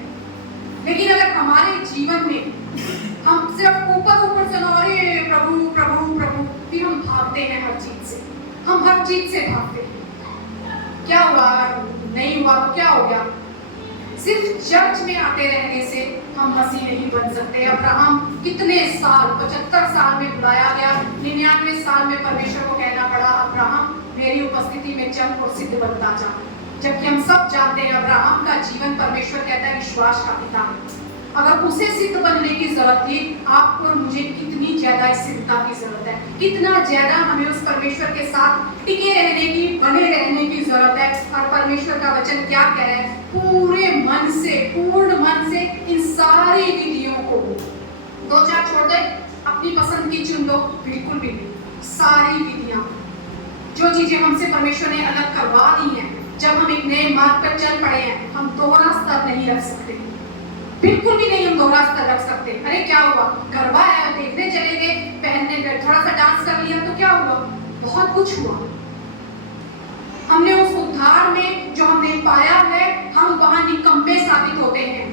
लेकिन अगर हमारे जीवन में हम सिर्फ ऊपर से अरे प्रभु प्रभु प्रभु, फिर हम भागते हैं हर चीज से, हम हर चीज से भागते हैं। क्या हुआ, नहीं हुआ तो क्या हो गया? सिर्फ चर्च में आते रहने से हम मसीह नहीं बन सकते। अब्राहम कितने साल, 75 साल में बुलाया गया, 99 साल में परमेश्वर को कहना पड़ा, अब्राहम मेरी उपस्थिति में चल और सिद्ध बनता जा। जबकि हम सब जानते हैं अब्राहम का जीवन परमेश्वर कहता है विश्वास का पिता। अगर उसे सिद्ध बनने की जरूरत थी, आपको और मुझे कितनी ज्यादा इस सिद्धता की जरूरत है, कितना ज्यादा हमें उस परमेश्वर के साथ टिके रहने की, बने रहने की जरूरत है। और परमेश्वर का वचन क्या कह रहा है, पूरे मन से, पूर्ण मन से इन सारी विधियों को, 2-4 छोड़ दे, अपनी पसंद की चुन लो, बिल्कुल भी नहीं। सारी विधियां, जो चीजें हमसे परमेश्वर ने अलग करवा दी हैं, जब हम एक नए मार्ग पर चल पड़े हैं, हम दोहरा स्तर नहीं रख सकते, बिल्कुल भी नहीं हम दोहरा स्तर रख सकते। अरे क्या हुआ, गरबा है, देखने चले गए, पहनने गए, थोड़ा सा डांस कर लिया तो क्या हुआ? बहुत कुछ हुआ। हमने उस उद्धार में जो हमने पाया है, हम वहां निकम्मे साबित होते हैं।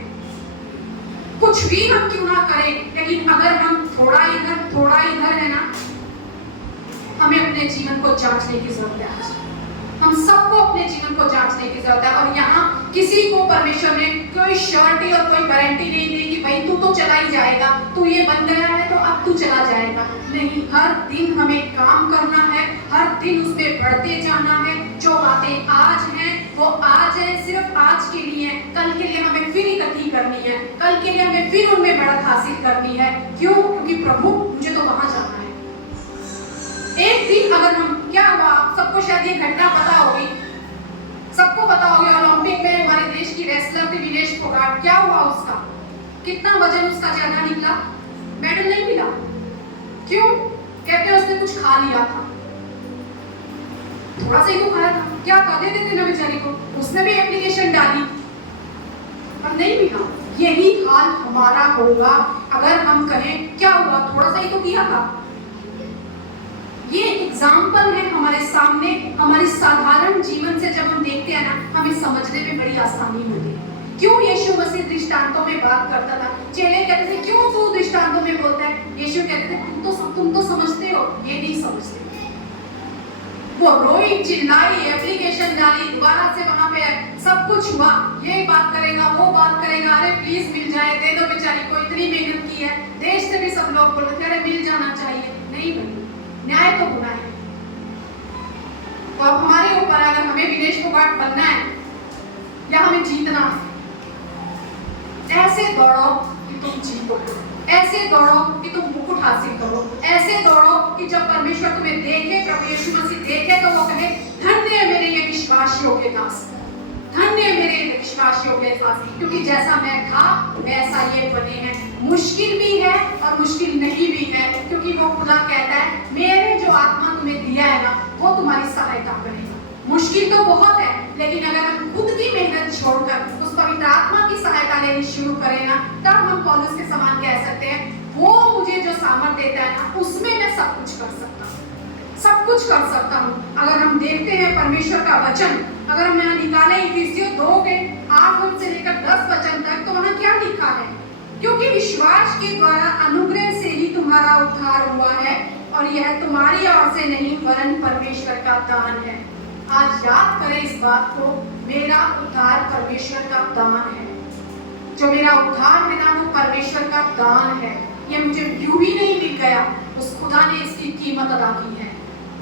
कुछ भी हम क्यों ना करें, लेकिन अगर हम थोड़ा इधर है ना, हमें अपने जीवन को जांचने की जरूरत है। आज हम सबको अपने जीवन को जांचने की जरूरत है। और यहाँ किसी को परमेश्वर ने कोई श्योरिटी और कोई गारंटी नहीं दी कि भाई तू तो चला ही जाएगा, तू ये बन गया है तो अब तू चला जाएगा। नहीं, हर दिन हमें काम करना है, हर दिन उसमें बढ़ते जाना है। जो बातें आज हैं वो आज है, सिर्फ आज के लिए है। कल के लिए हमें फिर इकट्ठी करनी है, कल के लिए हमें फिर उनमें बढ़त हासिल करनी है। क्यों? क्योंकि प्रभु मुझे तो वहां जाना है। एक दिन अगर हम, क्या हुआ, सबको शायद ये घटना पता होगी, सबको पता होगी, ओलंपिक में हमारे देश की रेसलर थी विनेश फोगाट, क्या हुआ उसका, कितना वजन उसका ज्यादा निकला, मेडल नहीं मिला। क्यों? कहते उसने कुछ खा लिया था, थोड़ा सा ही तो खाया था, क्या खा देते थे ना बेचारी को, उसने भी एप्लीकेशन डाली पर नहीं मिला। यही हाल हमारा होगा अगर हम कहें क्या हुआ, थोड़ा सा ही तो किया था। ये एग्जाम्पल है हमारे सामने, हमारे साधारण जीवन से जब हम देखते हैं ना, हमें समझने में बड़ी आसानी होती है। क्यों यीशु मसीह दृष्टांतों में बात करता था? चेले कहते थे क्यों तू दृष्टांतों में बोलता है? यीशु कहते थे तुम तो समझते हो, ये नहीं समझते। वो रोई, चिल्लाई, एप्लीकेशन डाली, दोबारा से वहां पे सब कुछ हुआ, ये बात करेगा, वो बात करेगा, अरे प्लीज मिल जाए, दे दो बेचारी को, इतनी मेहनत की है। देश से भी सब लोग बोलते अरे मिल जाना चाहिए। नहीं भाई, न्याय तो होना है। तो अब हमारे ऊपर अगर हमें विनेश फोगाट बनना है या हमें जीतना है, ऐसे दौड़ो कि तुम जीतो, ऐसे दौड़ो कि तुम मुकुट हासिल करो, ऐसे दौड़ो कि जब परमेश्वर तुम्हें देखे, प्रभु यीशु मसीह देखे तो वो कहे धन्य है मेरे ये विश्वास योग्य दास, धन्य है मेरे विश्वास योग्य दास, क्योंकि जैसा मैं था वैसा ये बने हैं। मुश्किल भी है और मुश्किल नहीं भी है, क्योंकि वो खुदा कहता है मेरे जो आत्मा तुम्हें दिया है ना वो तुम्हारी सहायता करेगा। मुश्किल तो बहुत है, लेकिन अगर हम खुद की मेहनत छोड़कर उस पवित्र आत्मा की सहायता लेनी शुरू करें ना, तब हम पौलुस के समान कह सकते हैं वो मुझे जो सामर्थ देता है ना उसमें मैं सब कुछ कर सकता हूँ, सब कुछ कर सकता हूँ। अगर हम देखते हैं परमेश्वर का वचन, अगर हम यहाँ निकाले इफिसियों 2 के 8 से लेकर 10 वचन तक, तो वहाँ क्या लिखा है? क्योंकि विश्वास के द्वारा अनुग्रह से ही तुम्हारा उद्धार हुआ है, और यह तुम्हारी ओर से नहीं वरन परमेश्वर का दान है। आज याद करें इस बात को, मेरा उद्धार परमेश्वर का दान है। जो मेरा उद्धार है ना वो परमेश्वर का दान है। ये मुझे यूं ही नहीं मिल गया, उस खुदा ने इसकी कीमत अदा की है।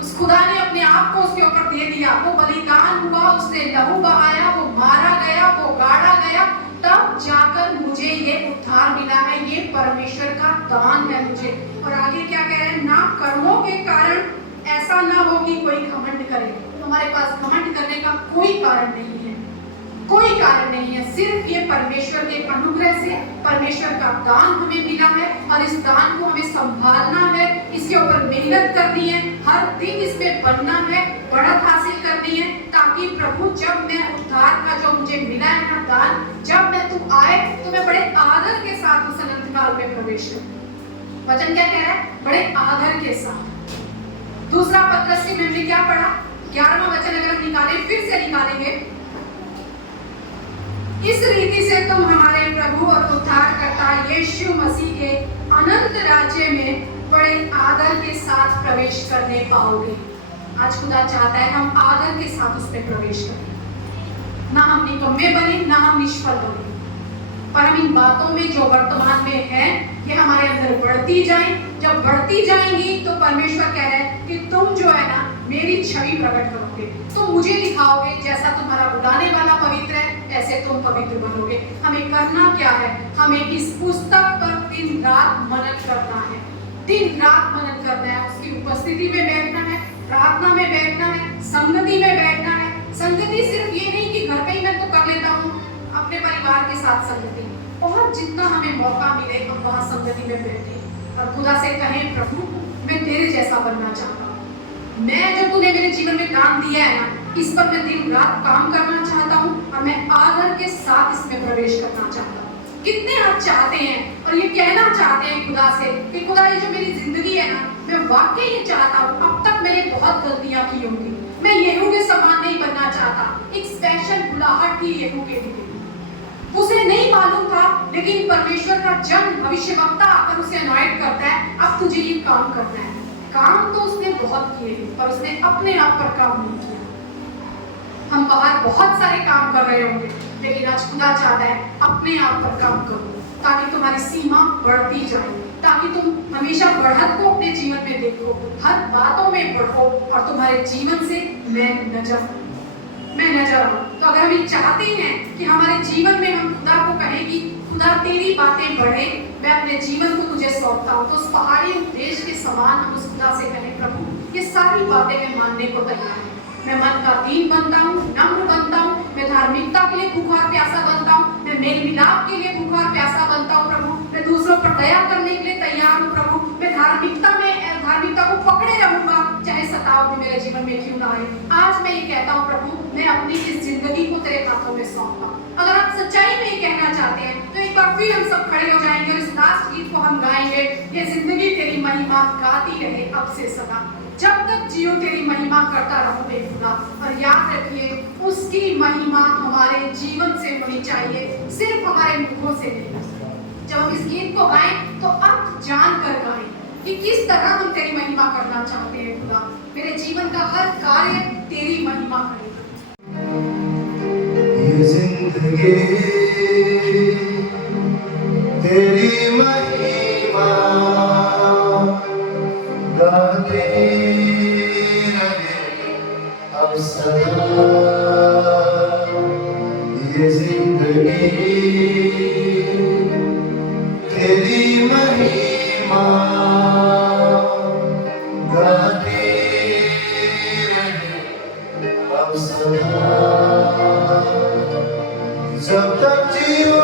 उस खुदा ने अपने आप को उसके ऊपर दे दिया, वो बलिदान हुआ, उसने लहू बहाया, वो मारा गया, वो गाड़ा गया, तब जाकर मुझे ये उद्धार मिला है। ये परमेश्वर का दान है मुझे। और आगे क्या कह रहे हैं? ना कर्मों के कारण ऐसा ना हो कि कोई घमंड करे। हमारे पास घमंड करने का कोई कारण नहीं है, कोई कारण नहीं है। सिर्फ ये परमेश्वर के अनुग्रह से परमेश्वर का दान हमें मिला है, और इस दान को हमें संभालना है, इसके ऊपर मेहनत करनी है, हर दिन इसमें बनना है, बढ़त हासिल करनी है, ताकि प्रभु जब मैं उद्धार का जो मुझे मिला है ना दान, जब मैं तू आए तो मैं बड़े आदर के साथ उस अनंत काल में प्रवेश करूं। वचन क्या कह रहा है? बड़े आदर के साथ। दूसरा पत्रस की हमने क्या पढ़ा? 11वां वचन अगर हम निकालें, फिर से निकालेंगे, इस रीति से तुम हमारे प्रभु और उद्धारकर्ता यीशु मसीह के अनंत राज्य में बड़े आदर के साथ प्रवेश करने पाओगे। आज खुदा चाहता है हम आदर के साथ उसमें प्रवेश करें, ना हम निकम्मे बने, ना हम निष्फल बने, पर हम इन बातों में जो वर्तमान में है ये हमारे अंदर बढ़ती जाए। जब बढ़ती जाएंगी तो परमेश्वर कह रहे हैं कि तुम जो है ना मेरी छवि प्रकट करोगे, तुम मुझे दिखाओगे, जैसा तुम्हारा बुलाने वाला पवित्र है ऐसे तुम पवित्र बनोगे। हमें करना क्या है? हमें इस पुस्तक पर दिन रात मनन करना है, दिन रात मनन करना है, उसकी उपस्थिति में बैठना है, प्रार्थना में बैठना है, संगति में बैठना है। संगति सिर्फ ये नहीं कि घर पे ही मैं तो कर लेता हूँ, अपने परिवार के साथ संगति, और जितना हमें मौका मिले हम वहाँ संगति में बैठे और खुदा से कहें प्रभु मैं तेरे जैसा बनना चाहता हूँ, मैं जो तूने मेरे जीवन में काम दिया है ना इस पर मैं दिन रात काम करना चाहता हूँ, और मैं आदर के साथ इसमें प्रवेश करना चाहता हूँ। कितने आप चाहते हैं और ये कहना चाहते हैं खुदा से कि खुदा ये जो मेरी जिंदगी है ना मैं वाकई ये चाहता हूँ, अब तक मैंने बहुत गलतियां की होंगी, मैं येहू के समान नहीं बनना चाहता। एक स्पेशल बुलाहट थी येहू के लिए, उसे नहीं मालूम था, लेकिन परमेश्वर का जन भविष्यवक्ता आकर उसे अनॉइंट करता है, अब तुझे ये काम करना है। काम तो उसने बहुत किए पर उसने अपने आप पर काम नहीं किया। हम बाहर बहुत सारे काम कर रहे होंगे लेकिन आज खुदा चाहता है अपने आप पर काम करो ताकि तुम्हारी सीमा बढ़ती जाए, ताकि तुम हमेशा बढ़त को अपने जीवन में देखो, हर बातों में बढ़ो और तुम्हारे जीवन से मैं नजर आऊं। तो अगर हम ये चाहते हैं कि हमारे जीवन में हम खुदा को कहें कि खुदा तेरी बातें बढ़े, मैं अपने जीवन को तुझे सौंपता हूँ, तो उस पहाड़ी उपदेश के समान हम उस खुदा से कहें प्रभु ये सारी बातें मैं मानने को तैयार हूँ। मैं मन का दीन बनता हूँ, नम्र बनता हूँ, मैं धार्मिकता के लिए भूखा और प्यासा बनता हूँ, मैं मेल मिलाप के लिए भूखा और प्यासा बनता हूँ प्रभु, मैं दूसरों पर दया करने के लिए तैयार हूँ प्रभु, मैं धार्मिकता को पकड़े रहूंगा चाहे सताव भी मेरे जीवन में क्यों ना आए। आज मैं ये कहता हूँ प्रभु मैं अपनी इस जिंदगी को तेरे हाथों में सौंपता हूँ। अगर आप सच्चाई में ये कहना चाहते हैं तो एक बार फिर हम सब खड़े हो जाएंगे और इस लास्ट गीत को हम गाएंगे, ये जिंदगी तेरी महिमा गाती रहे अब से सदा, जब तक जियो तेरी महिमा करता रहूं हे खुदा। और याद रखिए उसकी महिमा हमारे जीवन से होनी चाहिए, सिर्फ हमारे मुखों से नहीं। जब हम इस गीत को गाएं तो अर्थ जान कर गाएं कि किस तरह हम तेरी महिमा करना चाहते हैं खुदा। मेरे जीवन का हर कार्य तेरी महिमा करेगा। ये जिंदगी तेरी महिमा गाते रहे अब सदा। ये जिंदगी तेरी महिमा गाते रहे अब सदा। जब तक जियो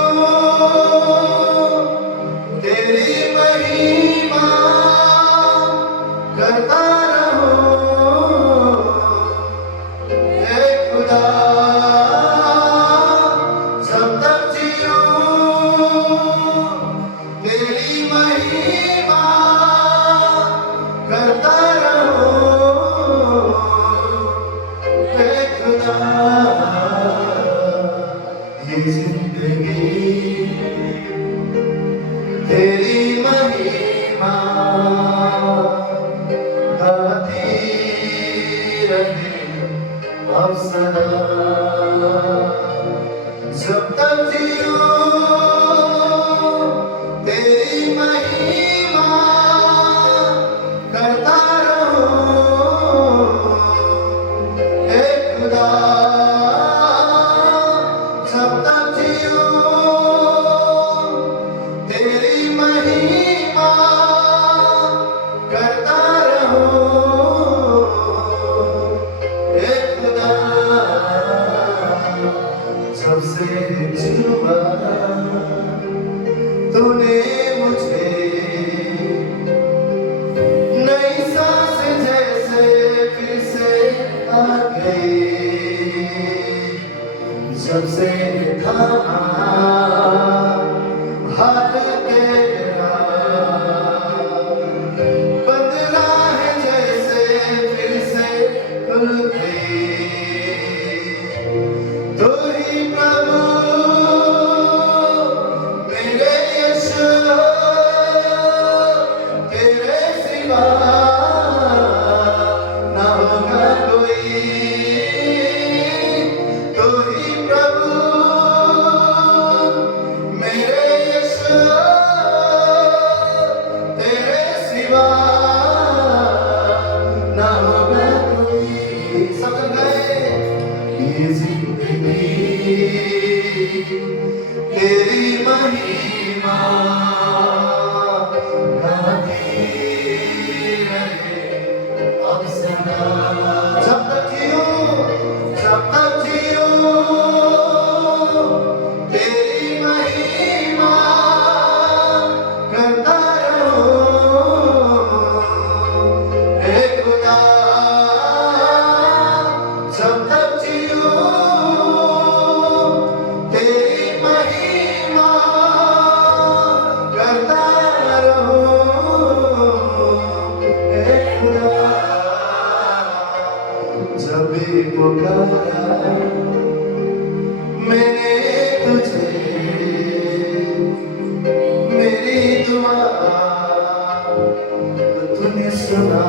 तेरी महिमा करता रहो हे खुदा। जब तक जियो तेरी महिमा करता रहो हे खुदा। ये जिंदगी तेरी महिमा गाती रहे अब सदा। जब तक जियो तेरी महिमा करता रहो हे खुदा। जब तक जियो तेरी महिमा करता रहो हे खुदा। जब से छुआ तूने मुझे नई सांस जैसे फिर से आ गई। जब से थामा हाथ तेरा बदला है जैसे फिर से खुल गई। तू ही प्रभु मेरे यीशु तेरे सिवा ना होगा कोई। तू ही प्रभु मेरे यीशु तेरे सिवा ना होगा कोई। सब गए ये जिंदगी तेरी महिमा गाती रहे अब सदा। जब तक जियो तेरी महिमा करता रहो हे खुदा। जब तक जियो तेरी महिमा करता रहो हे खुदा। जब भी पुकारा मैंने तुझे मेरी दुआ तो तूने सुना,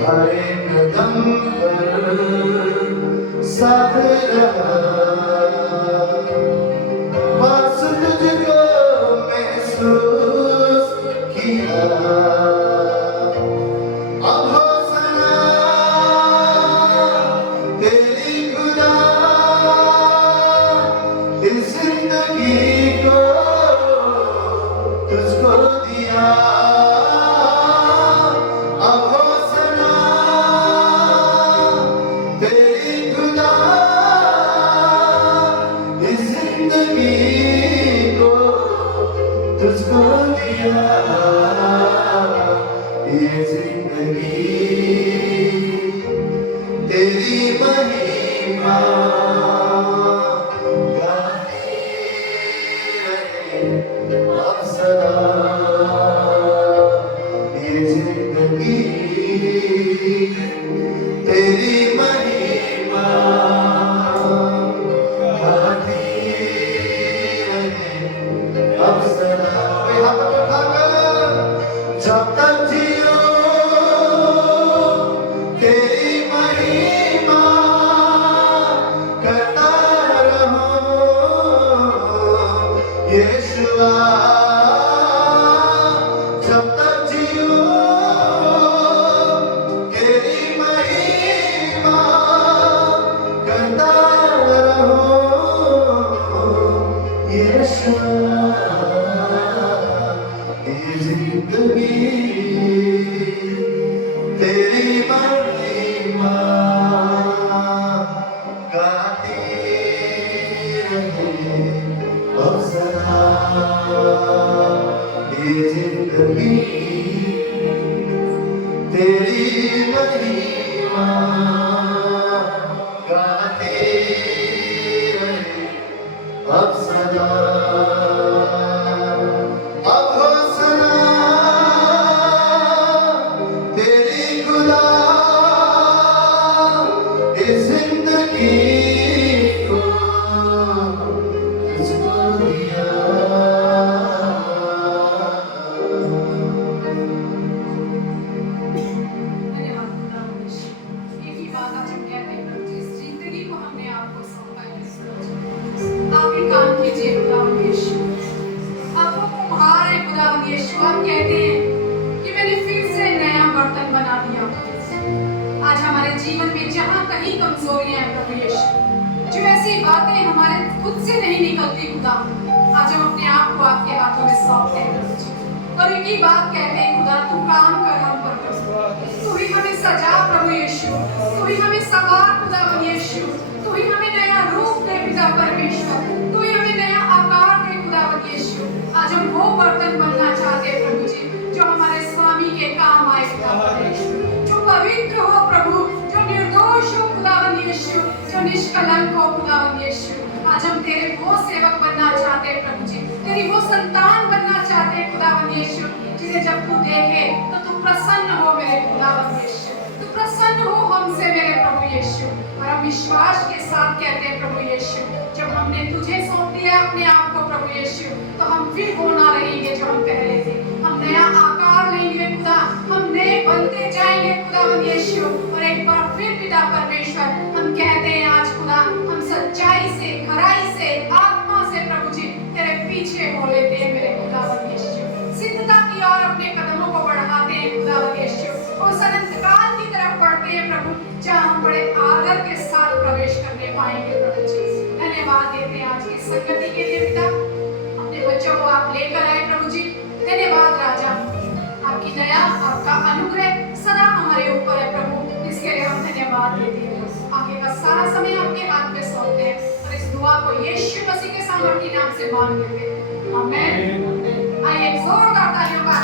हर एक कदम पर साथ रहा, बस तुझको महसूस किया। अब हो सना तेरी खुदा, इस जिंदगी को तुझको दिया। अब हो सना तेरी खुदा, इस जिंदगी को तुझको दिया। ये जिंदगी तेरी महिमा गाती रहे अब सदा। ये जिंदगी तेरी महिमा गाती रहे अब सदा। कोई हाथ उठाकर जब तक जियो तेरी महिमा करता रहो। यीशुआ जब तक जियो तेरी महिमा करता रहो। यीशुआ ये जिंदगी तेरी महिमा गाती रहे अब सदा। ये जिंदगी तेरी महिमा गाती रहे अब सदा। अब हो सना तेरी खुदा, इस जिंदगी को तुझको दिया। धन्यवाद खुदा हमेशा। एक ही बात आज हम कहते हैं प्रभु जी, इस जिंदगी को हमने आपको सौंपा है। आप ही काम कीजिए खुदा हमेशा। आप वो कुम्हार है खुदा यीशु। आप कहते हैं कि मैंने फिर से नया बर्तन बना दिया। आज हमारे जीवन में जहाँ कहीं कमजोरियां हैं प्रभु यीशु, जो ऐसी बातें हमारे खुद से नहीं निकलती खुदा, आज हम अपने आप को आपके हाथों में सौंपते हैं प्रभु जी। और एक ही बात कहते हैं खुदा, तू काम कर हम पर प्रभु। तू ही हमें सजा प्रभु यीशु, तू ही हमें सवार खुदा यीशु, तू ही हमें नया रूप दे पिता परमेश्वर, तू ही हमें नया आकार दे खुदा यीशु। आज हम वो बर्तन बनना चाहते हैं प्रभु जी, जो हमारे स्वामी के काम आए खुदा परमेश्वर, जो पवित्र हो प्रभु, जो निर्दोष हो खुदा यीशु, जो निष्कलंक हो खुदा यीशु। आज हम तेरे वो सेवक बनना चाहते हैं प्रभु जी, तेरी वो संतान बनना चाहते हैं खुदा यीशु, जिन्हें जब तू देखे तो तू प्रसन्न हो मेरे खुदा यीशु, तू प्रसन्न हो हमसे मेरे प्रभु यीशु। और हम विश्वास के साथ कहते हैं प्रभु यीशु, जब हमने तुझे सौंप दिया अपने आप को प्रभु यीशु, तो हम फिर वो ना रहेंगे जो हम पहले थे। हम नया आकार लेंगे खुदा, हम नए बनते जाएंगे खुदा यीशु। और एक बार फिर पिता परमेश्वर हम कहते हैं आज खुदा, हम सच्चाई से, खराई से, आत्मा से प्रभु जी तेरे पीछे हो लेते हैं मेरे खुदा यीशु। सिद्धता की ओर अपने कदमों को बढ़ाते हैं खुदा यीशु। उस अनंत काल की तरफ बढ़ते हैं प्रभु, जहाँ हम बड़े आदर के साथ प्रवेश करने पाएंगे प्रभु जी। धन्यवाद देते हैं आज की संगति के लिए पिता, अपने बच्चों को आप लेकर आए प्रभु जी। धन्यवाद राजा, आपकी दया, आपका अनुग्रह सदा हमारे ऊपर है प्रभु, इसके लिए हम धन्यवाद देते हैं। आगे का सारा समय आपके हाथ में सौंपते हैं और इस दुआ को यीशु मसीह के सामर्थी नाम से मांग लेते हैं। आमीन। आइए जोरदार तालियों का